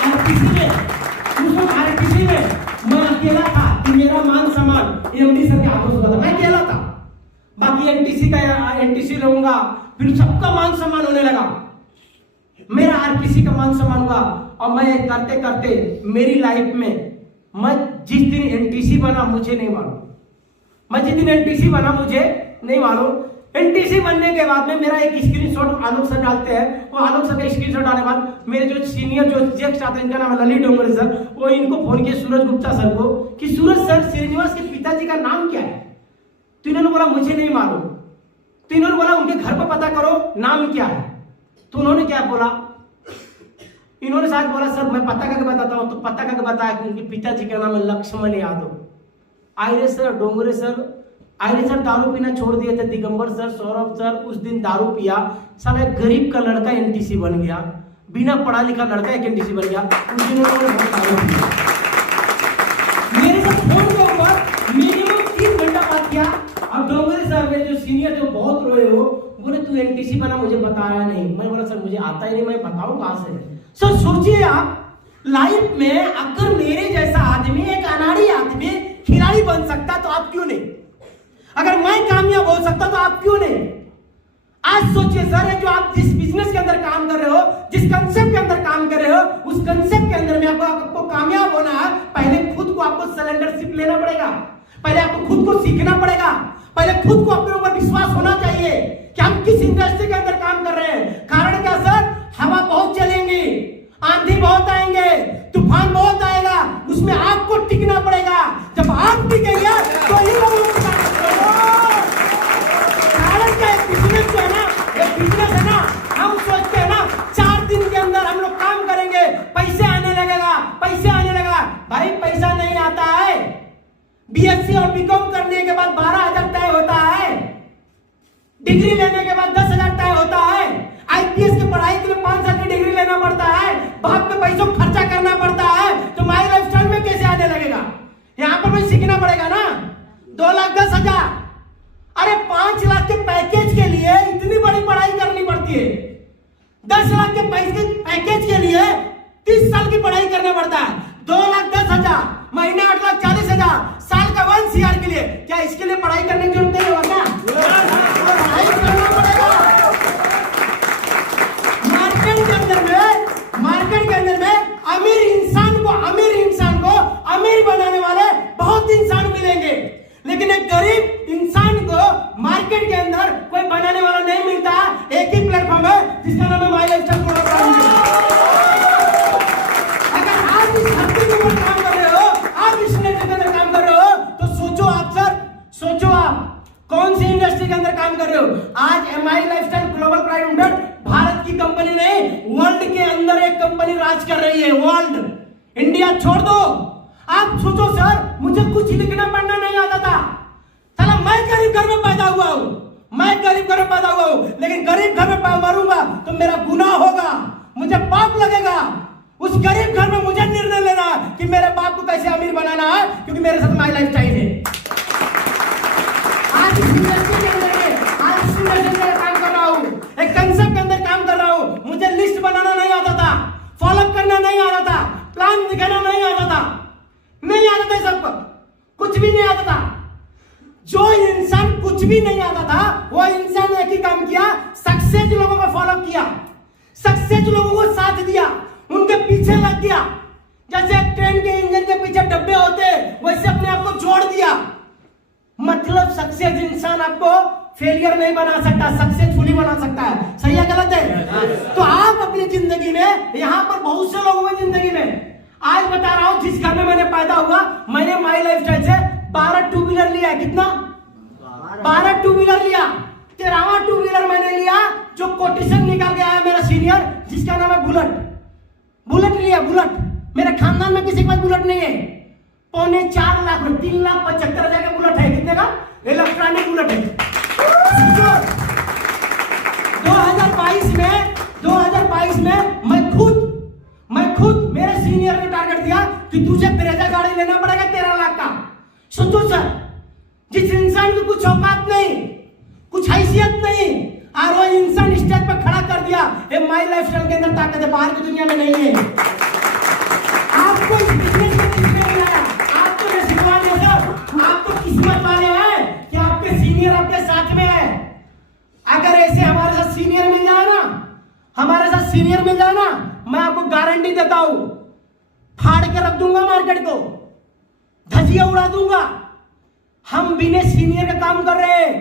आरटीसी में मैं अकेला था कि मेरा मान सम्मान एमडी सर के हाथों से हुआ था, मैं अकेला था। बाकी एनटीसी रहूंगा, फिर सबका मान सम्मान होने लगा, मेरा आरटीसी का मान सम्मान हुआ। और मैं करते करते मेरी लाइफ में मैं जिस दिन एनटीसी बना मुझे नहीं मालूम, मैं जिस दिन एनटीसी बना मुझे नहीं मालूम। एनटीसी बनने के बाद में मेरा एक स्क्रीनशॉट आलोक सर डालते हैं, वो आलोक सर का स्क्रीनशॉट डालने के बाद मेरे जो सीनियर जो जेक्स आते हैं, इनका नाम है ललित डोंगरे सर, वो इनको फोन किए सूरज गुप्ता सर को कि सूरज सर श्रीनिवास के पिताजी का नाम क्या है? तो इन्होंने बोला मुझे नहीं मालूम। तो इन्होंने बोला उनके घर पर पता करो नाम क्या है। तो उन्होंने क्या बोला, इन्होंने शायद बोला सर मैं पता करके बताता हूं। तो पता करके बताया कि उनके पिताजी का नाम है Lakshman Yadav. Ayre sir, Dongre sir, Ayre sir दारू पीना छोड़ दिए थे, दिगंबर सर, सौरभ सर उस दिन दारू पिया, साला गरीब का लड़का एनटीसी बन गया, बिना पढ़ा लिखा लड़का एक एनटीसी बन गया। उस दिन उन्होंने दारू पिया, मेरे साथ फोन के ऊपर मिनिमम 3 घंटा बात किया। अब डोंगरे सर मेरे जो सीनियर जो बहुत रोए हो, बोले तू एनटीसी बना मुझे बताया नहीं। मैं बोला सर मुझे आता ही नहीं, मैं बताऊं कहां से? सर सोचिए आप, लाइफ में अगर मेरे जैसा आदमी, एक अनाड़ी आदमी खिलाड़ी बन सकता तो आप क्यों नहीं? अगर मैं कामयाब हो सकता तो आप क्यों नहीं? आज सोचिए सर, जो आप जिस बिजनेस के अंदर काम कर रहे हो, जिस कंसेप्ट के अंदर काम कर रहे हो, उस कंसेप्ट के अंदर में आपको कामयाब होना है, पहले खुद को आपको सरेंडरशिप लेना पड़ेगा, पहले आपको खुद को सीखना पड़ेगा, पहले खुद को अपने ऊपर विश्वास होना चाहिए कि हम किस इंडस्ट्री के अंदर काम कर रहे हैं। कारण क्या सर, हवा बहुत चलेंगी, आंधी बहुत आएंगे, तूफान बहुत आएगा, उसमें आपको टिकना पड़ेगा। जब आप टिकेंगे तो ही लोग कारण क्या है, बिजनेस जो है ना, एक बिजनेस है ना, हम सोचते हैं ना 4 दिन के अंदर हम लोग काम करेंगे, पैसे आने लगेगा, पैसे आने लगेगा। बीएससी और बीकॉम करने के बाद 12,000 तय होता है, डिग्री लेने के बाद 10,000 तय होता है, आईपीएस की पढ़ाई के लिए 5 साल की डिग्री लेना पड़ता है, बाप के पैसों खर्चा करना पड़ता है, तो माई लाइफस्टाइल में कैसे आने लगेगा? यहां पर भी सीखना पड़ेगा ना। 2,10,000, अरे 5 लाख के पैकेज के लिए इतनी बड़ी पढ़ाई करनी पड़ती है। 10 लाख के पैकेज के लिए 30 साल की पढ़ाई करना पड़ता है। 2,10,000, महीना 8,40,000, साल का 1 CR के लिए, क्या इसके लिए पढ़ाई करने की जरूरत नहीं होगा? पढ़ाई करना पड़ेगा। मार्केट के अंदर में अमीर इंसान को अमीर बनाने वाले बहुत इंसान मिलेंगे, लेकिन एक गरीब इंसान को मार्केट के अंदर कोई बनाने वाला नहीं मिलता। एक ही प्लेटफॉर्म है जिसका नाम है माई लाइफस्टाइल प्रोग्राम। अगर आप इस धरती के ऊपर काम कर रहे हो, आप इस इंडस्ट्री के अंदर काम कर रहे हो, तो सोचो आप कौन सी इंडस्ट्री के अंदर काम कर रहे हो। आज MI lifestyle global pride 100 Bharat की कंपनी नहीं, वर्ल्ड के अंदर एक कंपनी राज कर रही है। वर्ल्ड, इंडिया छोड़ दो। आप सोचो सर, मुझे कुछ लिखना पढ़ना नहीं आता था, साला मैं गरीब घर में पैदा हुआ हूं, लेकिन गरीब घर में मरूंगा तो मेरा गुनाह होगा, मुझे पाप लगेगा। उस गरीब घर में मुझे निर्णय लेना है कि मेरे बाप को कैसे अमीर बनाना है, क्योंकि मेरे साथ माई लाइफस्टाइल है। आज इस इंडस्ट्री के अंदर काम कर रहा हूं, एक कंसेप्ट के अंदर काम कर रहा हूं। मुझे लिस्ट बनाना नहीं आता था, फॉलो करना नहीं आता था, प्लान दिखाना नहीं आता था सबको, कुछ भी नहीं आता था। जो इंसान कुछ भी नहीं आता था, वो इंसान एक ही काम किया, सक्सेस लोगों को फॉलो किया, सक्सेस लोगों को साथ दिया, उनके पीछे लग गया। जैसे ट्रेन के इंजन के पीछे डब्बे होते, वैसे अपने आप को जोड़ दिया। मतलब सक्सेस इंसान आपको फेलियर नहीं बना सकता, सक्सेसफुली बना सकता है। सही है गलत है? तो आप अपनी जिंदगी में, यहां पर बहुत से लोगों की जिंदगी में, आज बता रहा हूं, जिस घर में मैंने पैदा हुआ, मैंने माई लाइफस्टाइल से 12 टू व्हीलर लिया। कितना? 12 टू व्हीलर लिया। 13वां टू व्हीलर मैंने लिया जो कोटेशन निकाल के आया मेरा सीनियर, जिसका नाम है बुलेट लिया। बुलेट, मेरे खानदान में किसी के पास बुलेट नहीं है। 3.25 लाख 3,75,000 का बुलेट है। कितने का? इलेक्ट्रॉनिक बुलेट है। 2022 में मैं खुद मेरे सीनियर ने टारगेट दिया कि तुझे ब्रेजा गाड़ी लेना पड़ेगा 13 लाख का। सोचो सर, जिस इंसान की कुछ औकात नहीं, कुछ हैसियत नहीं, और वो इंसान स्टेज पर खड़ा कर दिया। ये माई लाइफस्टाइल के अंदर ताकत है, बाहर की दुनिया में नहीं है। आपको इस बिजनेस में किसने मिलाया? आप तो नसीबवान हो सर, आप तो किस्मत वाले हैं कि आपके सीनियर आपके साथ में है। अगर ऐसे हमारे साथ सीनियर मिल जाए ना, मैं आपको गारंटी देता हूं, फाड़ के रख दूंगा मार्केट को, धजिया उड़ा दूंगा। हम बिना सीनियर का काम कर रहे हैं।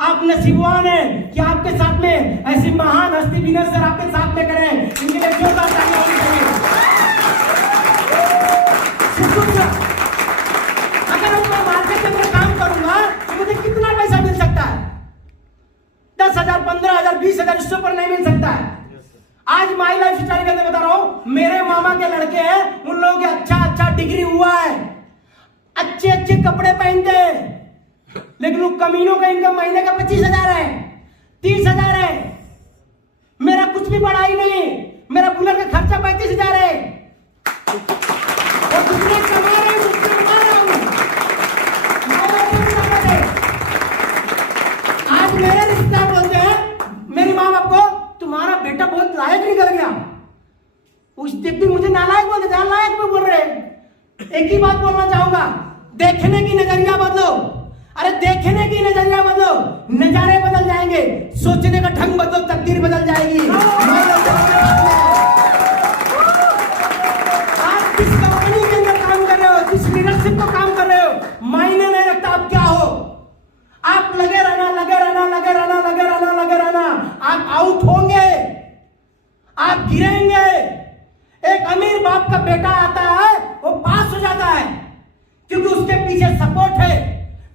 आप नसीबवान हैं कि आपके साथ में ऐसी महान हस्ती विनय सर आपके साथ में करें। इनके लिए जोरदार तालियां होनी चाहिए। अगर मैं मार्केट के अंदर काम करूंगा तो मुझे कितना पैसा मिल सकता है? 10,000, 15,000, 20,000, इससे ऊपर नहीं मिल सकता है। आज माई लाइफस्टाइल के अंदर बता रहा हूं, मेरे मामा के लड़के हैं, उन लोगों के अच्छा डिग्री हुआ है, अच्छे कपड़े पहनते हैं, लेकिन उन कमीनों का इनकम महीने का 25,000 है, 30,000 है। मेरा कुछ भी पढ़ाई नहीं, मेरा बुलेट का खर्चा 35,000 है। और दूसरे कमा रहे हैं, मुझसे कमा रहा हूं। आज मेरे रिश्तेदार बोलते हैं मेरी माँ बाप को, तुम्हारा बेटा बहुत लायक निकल गया। उस दिन मुझे नालायक बोलते थे, लायक में बोल रहे। एक ही बात बोलना चाहूंगा, देखने की नजरिया बदलो। अरे देखने की नजरिया बदलो, नजारे बदल जाएंगे। सोचने का ढंग बदलो, तकदीर बदल जाएगी। आप किस कंपनी के अंदर काम कर रहे हो, किस लीडरशिप को काम कर रहे हो, मायने नहीं रखता आप क्या हो। आप लगे रहना। आप आउट होंगे, आप गिरेंगे। एक अमीर बाप का बेटा आता है, वो पास हो जाता है क्योंकि उसके पीछे सपोर्ट है।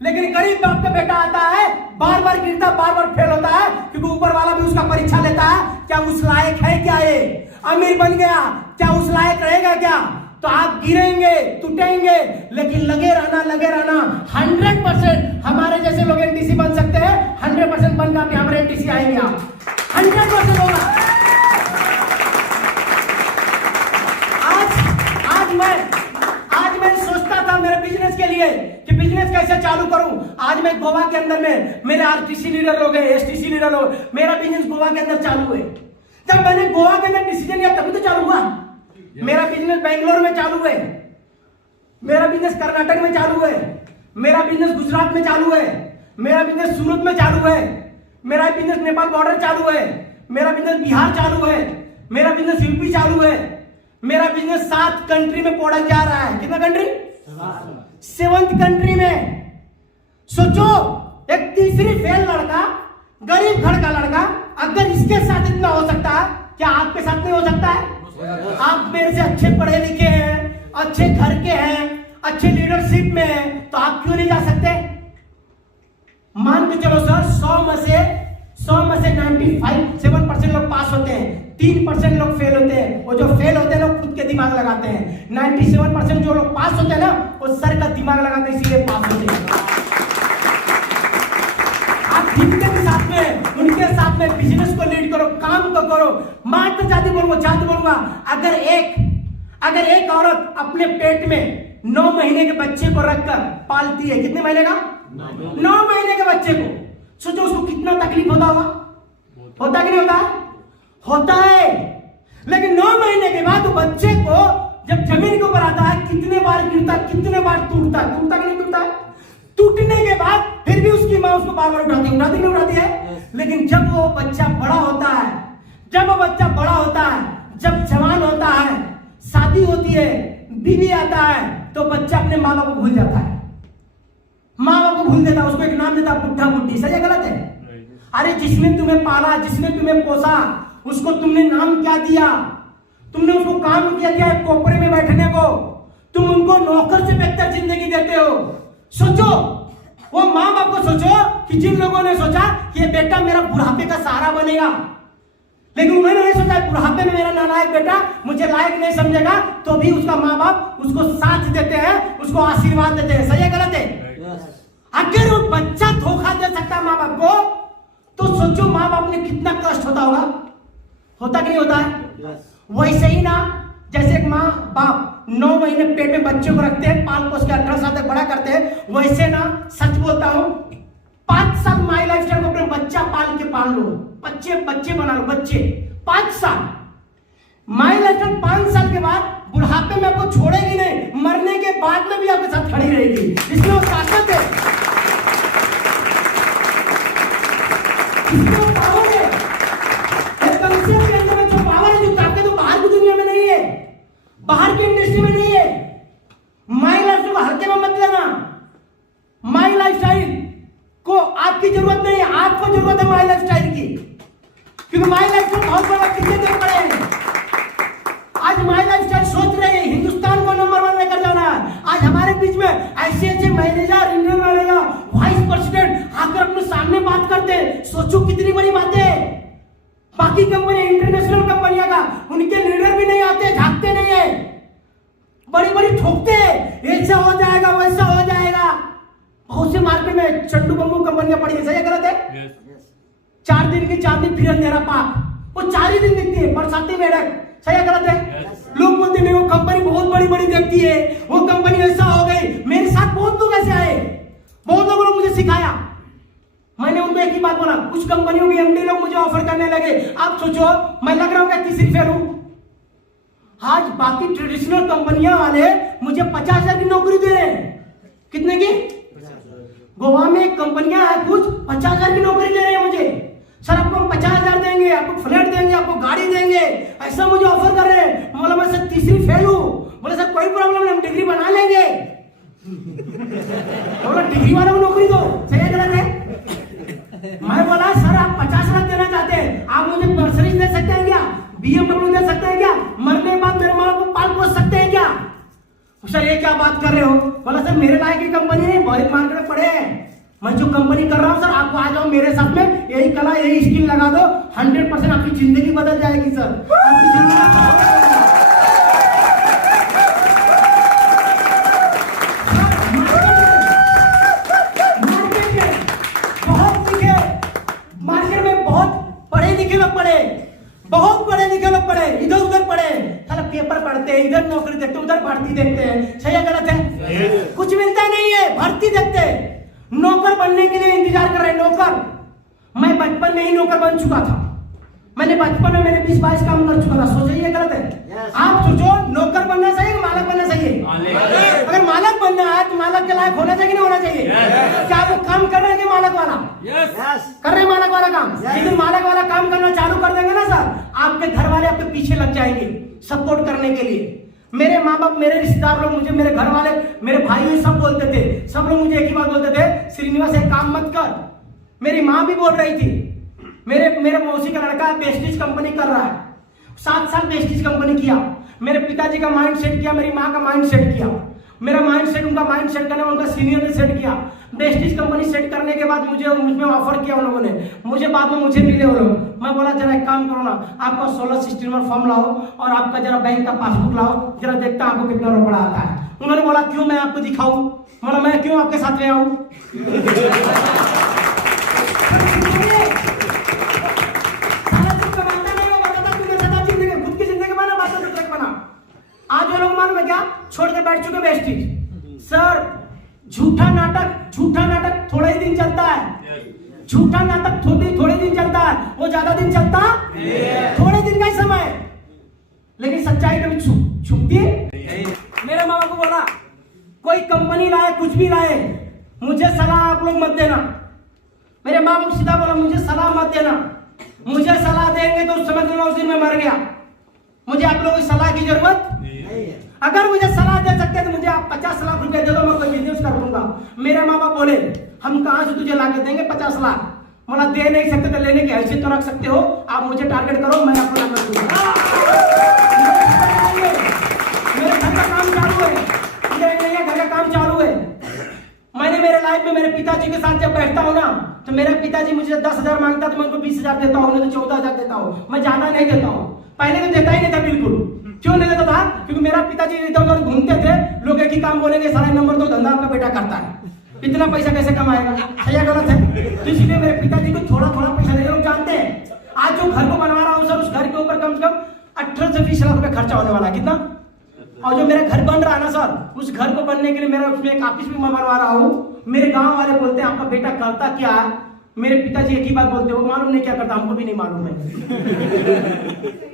लेकिन गरीब बाप का बेटा आता है, बार बार गिरता, बार बार फेल होता है, क्योंकि ऊपर वाला भी उसका परीक्षा लेता है, क्या उस लायक है क्या ये। अमीर बन गया, क्या उस लायक रहेगा क्या। तो आप गिरेंगे, टूटेंगे, लेकिन लगे रहना 100%। हमारे जैसे लोग एनटीसी बन सकते हैं, 100% बनकर भी हमारे एनटीसी आएंगे आप, 100% होगा। आज मैं सोचता था मेरे बिजनेस के लिए कि बिजनेस कैसे चालू करूं। आज मैं गोवा के अंदर में मेरे आरटीसी लीडर लोग हैं, एसटीसी लीडर लोग, मेरा बिजनेस गोवा के अंदर चालू है। जब मैंने गोवा के अंदर डिसीजन लिया तभी तो चालू हुआ। मेरा बिजनेस बेंगलोर में चालू है, मेरा बिजनेस कर्नाटक में चालू है, मेरा बिजनेस गुजरात में चालू है, मेरा बिजनेस सूरत में चालू है, मेरा बिजनेस नेपाल बॉर्डर चालू है, मेरा बिजनेस बिहार चालू है, मेरा बिजनेस यूपी चालू है, मेरा बिजनेस 7 कंट्री में प्रोडक्ट जा रहा है। कितना कंट्री? 7th कंट्री में। सोचो, एक तीसरी फेल लड़का, गरीब घर का लड़का, अगर इसके साथ इतना हो सकता है, क्या आपके साथ नहीं हो सकता है? आप मेरे से अच्छे पढ़े लिखे हैं, अच्छे घर के हैं, अच्छे लीडरशिप में हैं, तो आप क्यों नहीं जा सकते? मान के चलो सर, 100 में से 95-7% लोग पास होते हैं, 3% लोग फेल होते हैं। और जो फेल होते हैं लोग खुद के दिमाग लगाते हैं। 97% जो लोग पास होते हैं ना, वो सर का दिमाग लगाते हैं, इसीलिए पास होते हैं। आप जिनके भी साथ में, उनके साथ में बिजनेस को लीड करो, काम तो करो। मात्र जाति बोलूंगा, अगर एक औरत अपने पेट में 9 महीने के बच्चे को रखकर पालती है, कितने महीने का? 9 महीने के बच्चे को। सोचो उसको कितना तकलीफ होता होगा। होता कि नहीं होता? होता है। लेकिन 9 महीने के बाद बच्चे को जब जमीन के ऊपर आता है, कितने बार गिरता, कितने बार टूटता कि नहीं टूटता? टूटने के बाद फिर भी उसकी मां उसको बार बार उठाती है। लेकिन जब वो बच्चा बड़ा होता है, जब जवान होता है, शादी होती है, बीवी आता है, तो बच्चा अपने माँ बाप को भूल जाता है। माँ बाप को भूल देता है, उसको एक नाम देता है बुढ़ा बुढ़ी। सही है गलत है? अरे जिसने तुम्हें पाला, जिसने तुम्हें पोसा, उसको तुमने नाम क्या दिया? तुमने उसको काम किया दिया है कोपरे में बैठने को, तुम उनको नौकर से बेहतर जिंदगी देते हो। सोचो, वो माँ बाप को सोचो कि जिन लोगों ने सोचा कि ये बेटा मेरा बुढ़ापे का सहारा बनेगा, लेकिन उन्होंने नहीं सोचा बुढ़ापे में मेरा नालायक बेटा मुझे लायक नहीं समझेगा, तो भी उसका माँ बाप उसको साथ देते हैं, उसको आशीर्वाद देते हैं। सही है गलत है? अगर वो बच्चा धोखा दे सकता है माँ बाप को, तो सोचो माँ बाप ने कितना कष्ट होता होगा। होता कि नहीं होता है? वैसे ही ना, जैसे एक माँ बाप 9 महीने पेट में बच्चे को रखते हैं, पाल पोस के 18 साल तक बड़ा करते हैं, वैसे ना सच बोलता हूं, 5 साल माई लाइफ स्टाइल को अपने बच्चा पाल लो, बच्चे बना लो, बच्चे 5 साल माई लाइफ स्टाइल 5 साल के बाद बुढ़ापे में आपको छोड़ेगी नहीं, मरने के बाद में भी आपके साथ खड़ी रहेगी, इसमें वो ताकत है, इसमें वो पावर है। कंसेप्ट के अंदर में जो पावर है, जो ताकत, वो बाहर की दुनिया में नहीं है, बाहर की इंडस्ट्री में नहीं है। माई लाइफ स्टाइल को हल्के में मत लेना। माई लाइफ स्टाइल को आपकी जरूरत नहीं है, आपको जरूरत है माई लाइफ स्टाइल की, क्योंकि माई लाइफ स्टाइल बहुत बड़ा पीछे देख पड़े हैं। आज माई लाइफ स्टाइल सोच रहे हैं हिंदुस्तान को नंबर 1 लेकर जाना है। आज हमारे बीच में ऐसे manager, Indian manager, vice president आकर अपने सामने बात करते हैं। सोचो कितनी बड़ी बात है। बाकी कंपनी, इंटरनेशनल कंपनियां का, उनके लीडर भी नहीं आते, झांकते नहीं है, बड़ी बड़ी ठोकते हैं, ऐसा हो जाएगा, वैसा हो जाएगा। बहुत से मार्केट में चंडू बम्बू कंपनियां पड़ी है। सही है गलत है? 4 दिन की चांदी फिर अंधेरा पाक, वो 4 ही दिन दिखती है, बरसाती मेढक। सही है गलत है? लोग बोलते हैं वो कंपनी बहुत बड़ी बड़ी दिखती है, वो कंपनी ऐसा हो गई। मेरे साथ बहुत लोग ऐसे आए, बहुत लोगों ने मुझे सिखाया। मैंने उनको एक ही बात बोला, कुछ कंपनियों के एमडी लोग मुझे ऑफर करने लगे। आप सोचो, मैं लग रहा हूं क्या तीसरी फेल हूं? आज बाकी ट्रेडिशनल कंपनियां वाले मुझे 50,000 की नौकरी दे रहे हैं। कितने की? गोवा में कंपनियां है कुछ 50,000 की नौकरी दे रहे हैं मुझे। सर आपको हम 50,000 देंगे, आपको फ्लैट देंगे, आपको गाड़ी देंगे, ऐसा मुझे ऑफर कर रहे हैं। बोला मैं सर तीसरी फेल हूं। बोले सर कोई प्रॉब्लम नहीं, हम डिग्री बना लेंगे। बोला डिग्री वालों को नौकरी दो। सही है गलत है? मैं बोला सर आप 50 लाख देना चाहते हैं, आप मुझे मर्सिडीज दे सकते हैं क्या? BMW दे सकते हैं क्या? मरने के बाद मेरे माँ को पाल पोस सकते हैं क्या? सर ये क्या बात कर रहे हो? बोला सर मेरे लायक की कंपनी नहीं, बहुत मार्केट में पड़े हैं, मैं जो कंपनी कर रहा हूं सर, आपको आ जाओ मेरे साथ में, यही कला यही स्किल लगा दो, 100% आपकी जिंदगी बदल जाएगी सर। आपकी जिंदगी पढ़े, इधर उधर पढ़े, साला पेपर पढ़ते हैं, इधर नौकरी देखते हैं, उधर भर्ती देखते हैं। सही है गलत है? कुछ मिलता नहीं है, भर्ती देखते हैं, नौकर बनने के लिए इंतजार कर रहे हैं। नौकर, मैं बचपन में ही नौकर बन चुका था। मैंने बचपन में 20-22 काम कर चुका था। सोचिए ये गलत है? आप सोचो, नौकर बनना चाहिए, मालक बनना चाहिए? अगर मालक बनना है तो मालक के लायक होना चाहिए कि नहीं होना चाहिए? क्या आप काम कर रहे हैं कि मालक वाला कर रहे हैं? मालक वाला काम। यदि मालक वाला काम करना चालू कर देंगे ना सर, आपके घर वाले आपके पीछे लग जाएंगे सपोर्ट करने के लिए। मेरे माँ बाप, मेरे रिश्तेदार लोग मुझे, मेरे घर वाले, मेरे भाई सब बोलते थे, सब लोग मुझे एक ही बात बोलते थे, श्रीनिवास एक काम मत कर। मेरी माँ भी बोल रही थी, मेरे मौसी का लड़का वेस्टिज कंपनी कर रहा है, 7 साल वेस्टिज कंपनी किया। मेरे पिताजी का माइंड सेट किया, मेरी माँ का माइंड सेट किया, मेरा माइंड सेट, उनका माइंड सेट करने में उनका सीनियर ने सेट किया। वेस्टिज कंपनी सेट करने के बाद मुझे उसमें ऑफर किया उन लोगों ने, मुझे बाद में मुझे मिले वो लोग। मैं बोला जरा एक काम करो ना, आपका 16 नंबर फॉर्म लाओ और आपका जरा बैंक का पासबुक लाओ, जरा देखता आपको कितना रुपया आता है। उन्होंने बोला क्यों, मैं आपको दिखाऊं? बोला मैं क्यों आपके साथ में आऊं? आज वो लोग मालूम है क्या छोड़ के बैठ चुके वेस्टिज। सर झूठा नाटक थोड़ा ही दिन चलता है, झूठा नाटक थोड़े दिन चलता है, वो ज्यादा दिन चलता थोड़े दिन का ही समय, लेकिन सच्चाई कभी छुपती है। मेरे मामा को बोला कोई कंपनी लाए, कुछ भी लाए, मुझे सलाह आप लोग मत देना। मेरे माँ बाप सीधा बोला मुझे सलाह मत देना, मुझे सलाह देंगे तो समझ लो उस दिन मैं मर गया। मुझे आप लोगों की सलाह की जरूरत नहीं है। अगर मुझे सलाह दे सकते हैं तो मुझे आप 50 लाख रुपए दे दो, मैं कोई बिजनेस कर दूंगा। मेरे माँ बाप बोले हम कहां से तुझे लाके देंगे 50 लाख? बोला दे नहीं सकते तो लेने की हैसियत तो रख सकते हो, आप मुझे टारगेट करो, मैं अपना कर दूंगा। मेरे घर का काम चालू है, ये घर का काम चालू है। मैंने मेरे लाइफ में मेरे पिताजी के साथ जब बैठता हूँ ना, तो मेरा पिताजी मुझे 10,000 मांगता तो मैं उनको 20,000 देता हूँ, नहीं तो 14,000 देता हूँ। मैं ज्यादा नहीं देता हूँ, पहले तो देता ही नहीं था बिल्कुल। क्यों नहीं देता था? क्योंकि मेरा पिताजी इधर उधर घूमते थे, लोग एक ही काम बोलेंगे, सारा नंबर तो धंधा आपका बेटा करता है, इतना पैसा कैसे कमाएगा? सही है गलत है? तो इसलिए मेरे पिताजी को थोड़ा थोड़ा पैसा दे, लोग जानते हैं। आज जो घर को बनवा रहा हूँ सर, उस घर के ऊपर कम से कम 18 से 20 लाख रुपए खर्चा होने वाला है। कितना? और जो मेरा घर बन रहा है ना सर, उस घर को बनने के लिए मेरा उसमें एक ऑफिस भी मैं बनवा रहा हूँ। मेरे गांव वाले बोलते हैं आपका बेटा करता क्या है? मेरे पिताजी एक ही बात बोलते हैं, वो मालूम नहीं क्या करता, हमको भी नहीं मालूम है।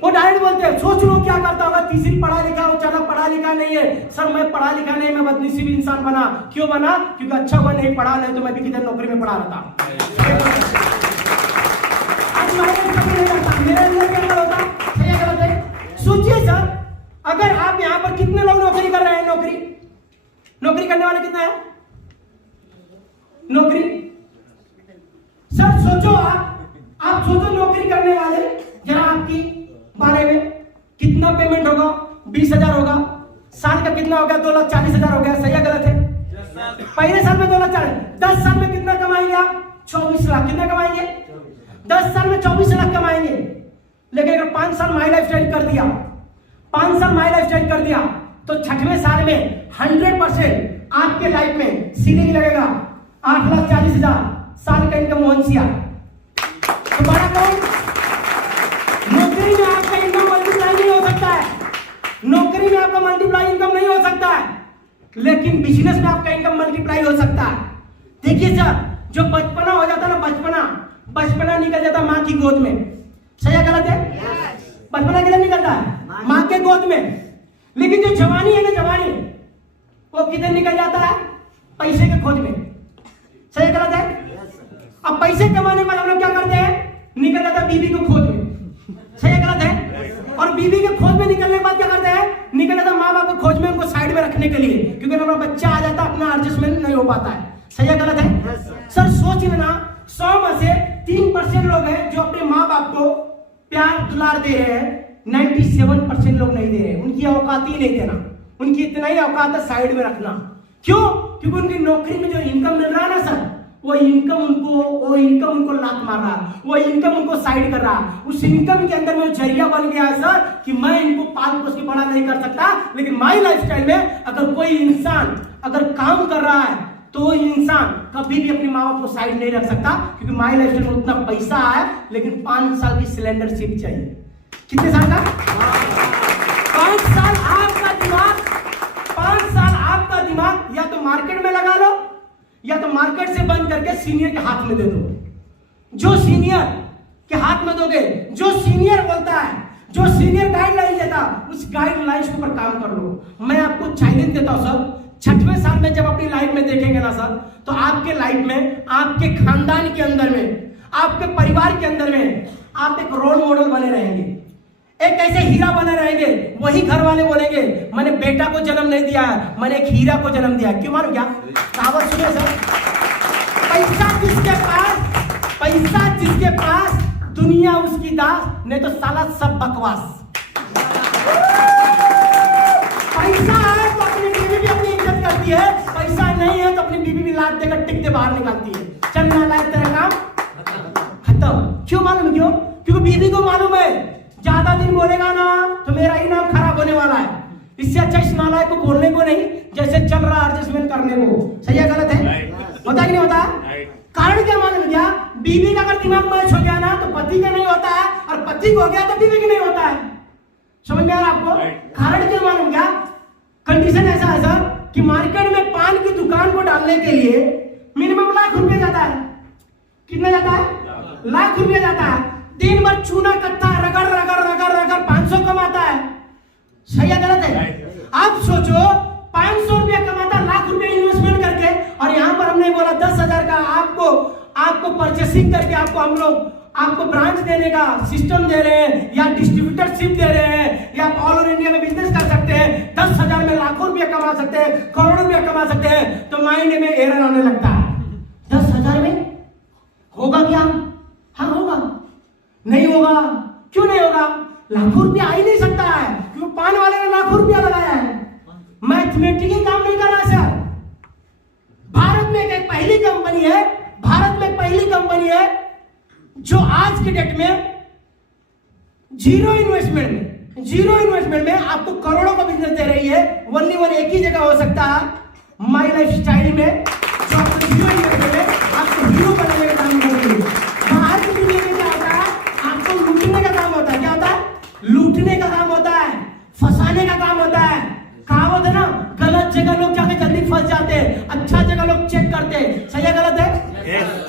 वो डायरेक्ट बोलते हैं सोच लो क्या करता होगा, तीसरी पढ़ा लिखा हो, ज्यादा पढ़ा लिखा नहीं है। सर मैं पढ़ा लिखा नहीं, मैं बदनसीब इंसान बना। क्यों बना? क्योंकि अच्छा हुआ नहीं पढ़ा, नहीं तो मैं भी किधर नौकरी में पढ़ा रहता। मेरे अंदर क्या होता? सही गलत है? सोचिए सर, अगर आप यहाँ पर कितने लोग नौकरी कर रहे हैं, नौकरी करने वाले कितने हैं? नौकरी सर सोचो, आप सोचो नौकरी करने वाले, जरा आपकी बारे में कितना पेमेंट होगा? 20,000 होगा। साल का कितना होगा? 2,40,000 हो गया। सही है गलत है? पहले साल में 2,40,000, 10 साल में कितना कमाएंगे आप? 24 लाख। कितना कमाएंगे? 10 साल में 24 लाख कमाएंगे। लेकिन अगर 5 साल माई लाइफ स्टाइल कर दिया, 5 साल माई लाइफ स्टाइल कर दिया, तो 6वें साल में 100% आपके लाइफ में सीलिंग लगेगा 8,40,000 साल का इनकम। मोहन सिया तो बड़ा कौन? नौकरी में आपका इनकम मल्टीप्लाई नहीं हो सकता है, नौकरी में आपका मल्टीप्लाई इनकम नहीं हो सकता है, लेकिन बिजनेस में आपका इनकम मल्टीप्लाई हो सकता है। देखिए सर, जो बचपना हो जाता है ना, बचपना निकल जाता माँ की गोद में। सही है गलत है? बचपना किधर निकलता है? माँ के गोद में। लेकिन जो जवानी है ना, जवानी वो किधर निकल जाता है? पैसे के खोज में। सही है गलत है? अब पैसे कमाने वाले हम लोग क्या करते हैं? निकल जाता है बीबी को खोज में। सही है गलत है? और बीबी के खोज में निकलने के बाद क्या करते हैं? निकल जाता माँ बाप को खोज में, उनको साइड में रखने के लिए, क्योंकि हमारा बच्चा आ जाता अपना एडजस्टमेंट नहीं हो पाता है। सही है गलत है? सर सोच लेना, 100 में से 3% लोग हैं जो अपने माँ बाप को प्यार दुलार दे रहे हैं, 97% लोग नहीं दे रहे। उनकी औकात ही नहीं देना, उनकी इतना ही औकात है साइड में रखना। क्यों? क्योंकि उनकी नौकरी में जो इनकम मिल रहा है ना सर, वो इनकम उनको लात मार रहा है, वो इनकम उनको साइड कर रहा है। उस इनकम के अंदर में जरिया बन गया है सर कि मैं इनको पाल पोस के बड़ा नहीं कर सकता। लेकिन माई लाइफस्टाइल में अगर कोई इंसान अगर काम कर रहा है तो वो इंसान कभी भी अपने माँ बाप को साइड नहीं रख सकता, क्योंकि माई लाइफस्टाइल में उतना पैसा है, लेकिन 5 साल की सिलेंडरशिप चाहिए। कितने साल का? मार्केट में लगा लो या तो मार्केट से बंद करके सीनियर के हाथ में दे दो। जो सीनियर के हाथ में दोगे, जो सीनियर बोलता है, जो सीनियर गाइडलाइन देता, उस गाइडलाइंस के ऊपर काम कर लो। मैं आपको चैलेंज देता हूं सर, 6वें साल में जब अपनी लाइफ में देखेंगे ना सर, तो आपके लाइफ में, आपके खानदान के अंदर में, आपके परिवार के अंदर में आप एक रोल मॉडल बने रहेंगे, एक ऐसे हीरा बने रहेंगे। वही घर वाले बोलेंगे मैंने बेटा को जन्म नहीं दिया है, मैंने एक हीरा को जन्म दिया। क्यों मालूम क्या? कहावत सुने सर, पैसा जिसके पास दुनिया उसकी दास, नहीं तो साला सब बकवास। पैसा है तो अपनी बीवी भी अपनी इज्जत करती है, पैसा नहीं है तो अपनी बीवी भी लात देकर टिक दे बाहर निकालती है। चल नालायक तेरा काम खत्म। क्यों मालूम? क्यों? क्योंकि बीवी को मालूम है ज्यादा दिन बोलेगा ना तो मेरा ही नाम खराब होने वाला है। इससे अच्छा इस नालायक को बोलने को नहीं, जैसे चल रहा एडजस्टमेंट करने को। सही है गलत है? होता कि नहीं होता? कारण क्या मालूम क्या? बीवी का अगर दिमाग मैच हो गया ना तो पति का नहीं होता है, और पति को हो गया तो बीवी का नहीं होता है। समझ में आ रहा आपको? कारण क्या मालूम क्या? कंडीशन ऐसा है सर कि मार्केट में पान की दुकान को डालने के लिए मिनिमम ₹1,00,000 जाता है। कितना जाता है? ₹1,00,000 जाता है। दिन भर चूना कत्था रगड़ रगड़ रगड़ रगड़ 500 कमाता है। सही है गलत है? आप सोचो 500 रुपया कमाता, ₹1,00,000 इन्वेस्टमेंट करके, और यहाँ पर हमने बोला 10,000 का आपको परचेसिंग करके हम लोग आपको ब्रांच देने का सिस्टम दे रहे हैं, या डिस्ट्रीब्यूटरशिप दे रहे हैं, या आप ऑल ओवर इंडिया में बिजनेस कर सकते हैं। 10,000 में लाखों रुपया कमा सकते हैं, करोड़ों रुपया कमा सकते हैं। तो माइंड में एरर आने लगता है, 10,000 में होगा क्या? हाँ होगा। नहीं होगा। क्यों नहीं होगा? लाखों रुपया आ ही नहीं सकता है, क्योंकि पान वाले ने लाखों रुपया लगाया है। मैथमेटिकल काम नहीं कर रहा सर। भारत में एक पहली कंपनी है, जो आज के डेट में जीरो इन्वेस्टमेंट में आपको करोड़ों का बिजनेस दे रही है। ओनली वन एक ही जगह हो सकता है, माई लाइफ स्टाइल में, जो आपको जीरो इन्वेस्टमेंट में आपको हीरो बनाने का काम कर रही है। बाहर की दुनिया में क्या होता है? आपको लूटने का काम होता है। क्या होता है? लूटने का काम होता है, फंसाने का काम होता है। कहावत है ना, गलत जगह लोग जाके जल्दी फंस जाते हैं, अच्छा जगह लोग चेक करते हैं। सही है गलत है?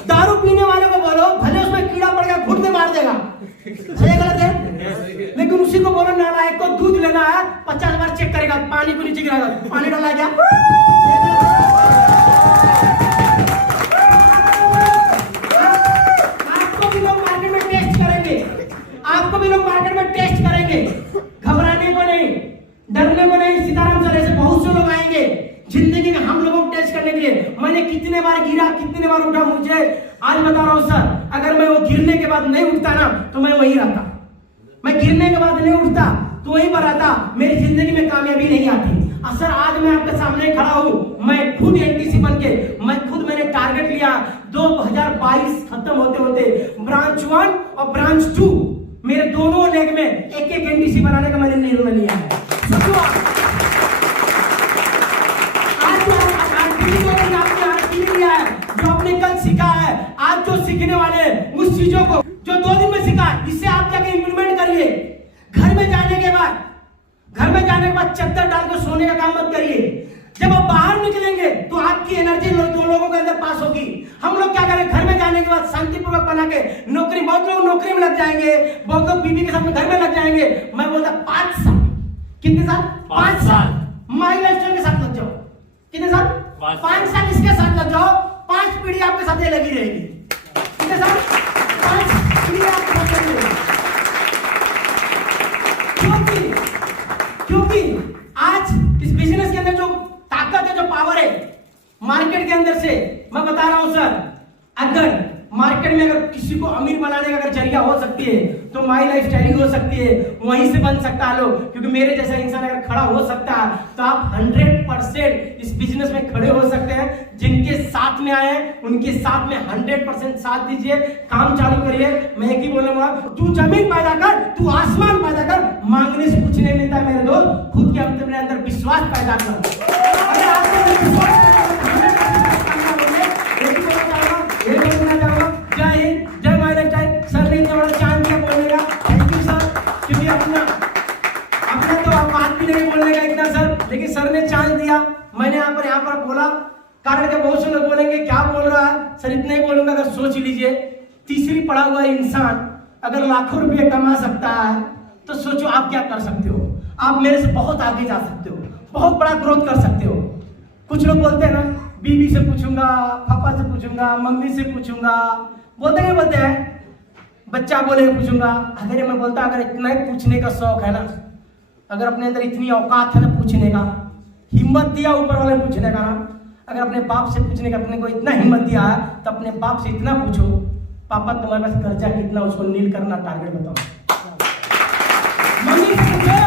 दारू पीने वाले को बोलो भले उसमें कीड़ा पड़ गया घुट में मार देगा। सही है गलत है? लेकिन उसी को बोलो नालायक को दूध लेना है, 50 बार चेक करेगा, पानी को नीचे गिराएगा, पानी डाला क्या? आपको भी लोग मार्केट में टेस्ट करेंगे, घबराने को नहीं, डरने को नहीं। सीताराम सर ऐसे बहुत से लोग आएंगे जिंदगी में हम लोगों को टेस्ट करने के लिए। मैंने कितने बार गिरा, कितने बार उठा, मुझे आज बता रहा हूं सर, अगर मैं वो गिरने के बाद नहीं उठता ना तो मैं वहीं रहता। मैं गिरने के बाद नहीं उठता तो वहीं पर रहता, मेरी जिंदगी में कामयाबी नहीं आती। सर आज मैं आपके सामने खड़ा हूं, मैं खुद एनटीसी बन के, मैंने टारगेट लिया 2022 खत्म होते होते ब्रांच 1 और ब्रांच 2 मेरे दोनों लेग में एक एनटीसी बनाने का मैंने निर्णय लिया है। जो आपने कल सीखा है, आज जो सीखने वाले उस चीजों को जो 2 दिन में सीखा, इससे आप जाके इंप्लीमेंट करिए। घर में जाने के बाद चद्दर डाल कर सोने का काम मत करिए। जब आप बाहर निकलेंगे तो आपकी एनर्जी दो लोगों के अंदर पास होगी। हम लोग क्या करें, घर में जाने के बाद शांतिपूर्वक बना के नौकरी, बहुत लोग नौकरी में लग जाएंगे, बहुत लोग बीवी के साथ में घर में लग जाएंगे। मैं बोलता 5 साल, कितने साल? 5 साल माई लाइफस्टाइल के साथ लग जाओ। कितने साल? 5 साल इसके साथ लग जाओ, 5 पीढ़ी आपके साथ लगी रहेगी। कितने साल? 5 पीढ़ी आपके साथ लगी रहेगी। क्योंकि आज इस बिजनेस के अंदर जो ताकत है, जो पावर है मार्केट के अंदर से, मैं बता रहा हूं सर, अगर मार्केट में अगर किसी को अमीर बनाने का अगर जरिया हो सकती है तो माई लाइफ स्टाइल हो सकती है, वहीं से बन सकता है लोग। क्योंकि मेरे जैसा इंसान अगर खड़ा हो सकता है तो आप 100% इस बिजनेस में खड़े हो सकते हैं। जिनके साथ में आए उनके साथ में 100% साथ दीजिए, काम चालू करिए। मैं एक ही बोलूंगा, तू जमीन पैदा कर, तू आसमान पैदा कर, मांगने से कुछ नहीं मिलता मेरे दोस्त। खुद के अपने अंदर विश्वास पैदा कर। अगर आपके अंदर विश्वास अपना तो बात भी नहीं बोलने का इतना सर, लेकिन सर ने चांस दिया। मैंने यहाँ पर बोला कारण के बहुत से लोग बोलेंगे क्या बोल रहा है सर, इतने ही बोलूंगा। अगर सोच लीजिए, तीसरी पढ़ा हुआ इंसान अगर लाखों रुपए कमा सकता है तो सोचो आप क्या कर सकते हो। आप मेरे से बहुत आगे जा सकते हो, बहुत बड़ा ग्रोथ कर सकते हो। कुछ लोग बोलते हैं ना, बीवी से पूछूंगा, पापा से पूछूंगा, मम्मी से पूछूंगा, बोलते हैं बच्चा बोले पूछूंगा। अगर मैं बोलता अगर इतना ही पूछने का शौक है ना, अगर अपने अंदर इतनी औकात है ना पूछने का, हिम्मत दिया ऊपर वाले पूछने का ना, अगर अपने बाप से पूछने का अपने को इतना हिम्मत दिया है तो अपने बाप से इतना पूछो, पापा तुम्हारे पास कर्जा कितना, उसको नील करना टारगेट बताओ। मम्मी से पूछो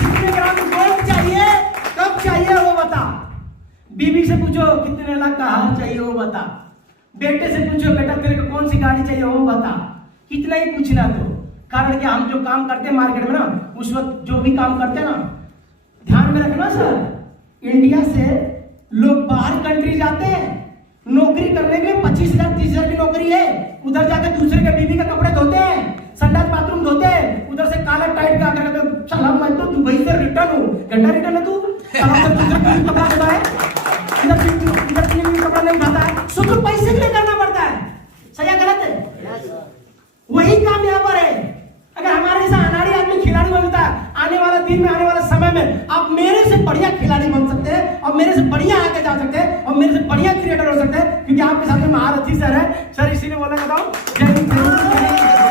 कितने ग्राम गोल्ड चाहिए, कब चाहिए वो बता। बीवी से पूछो कितने लाख का हार चाहिए वो बता। बेटे से पूछो बेटा तेरे को कौन सी गाड़ी चाहिए वो बता। कितना ही पूछना तो, कारण कि हम जो काम करते हैं मार्केट में ना, उस वक्त जो भी काम करते हैं ना, ध्यान में रखना सर, इंडिया से लोग बाहर कंट्री जाते हैं नौकरी करने के, 25,000 30,000 की नौकरी है, उधर जाकर दूसरे के बीवी के कपड़े धोते हैं, संडास बाथरूम धोते हैं, उधर से काला टाइट का करके साला मैं तो दुबई से रिटर्न हूँ। घंटा रिटर्न है तू, कपड़ा धोता है, इधर कपड़ा नहीं उठाता है, सोचो पैसे के लिए करना पड़ता है। सही है गलत है? वही काम यहाँ पर है। अगर हमारे जैसा अनाड़ी आदमी खिलाड़ी बनता है, आने वाला दिन में, आने वाला समय में आप मेरे से बढ़िया खिलाड़ी बन सकते हैं और मेरे से बढ़िया आगे जा सकते हैं और मेरे से बढ़िया क्रिएटर हो सकते हैं, क्योंकि आपके सामने महारथी सर है। सर इसीलिए बोलना चाहता हूँ, जय हिंद।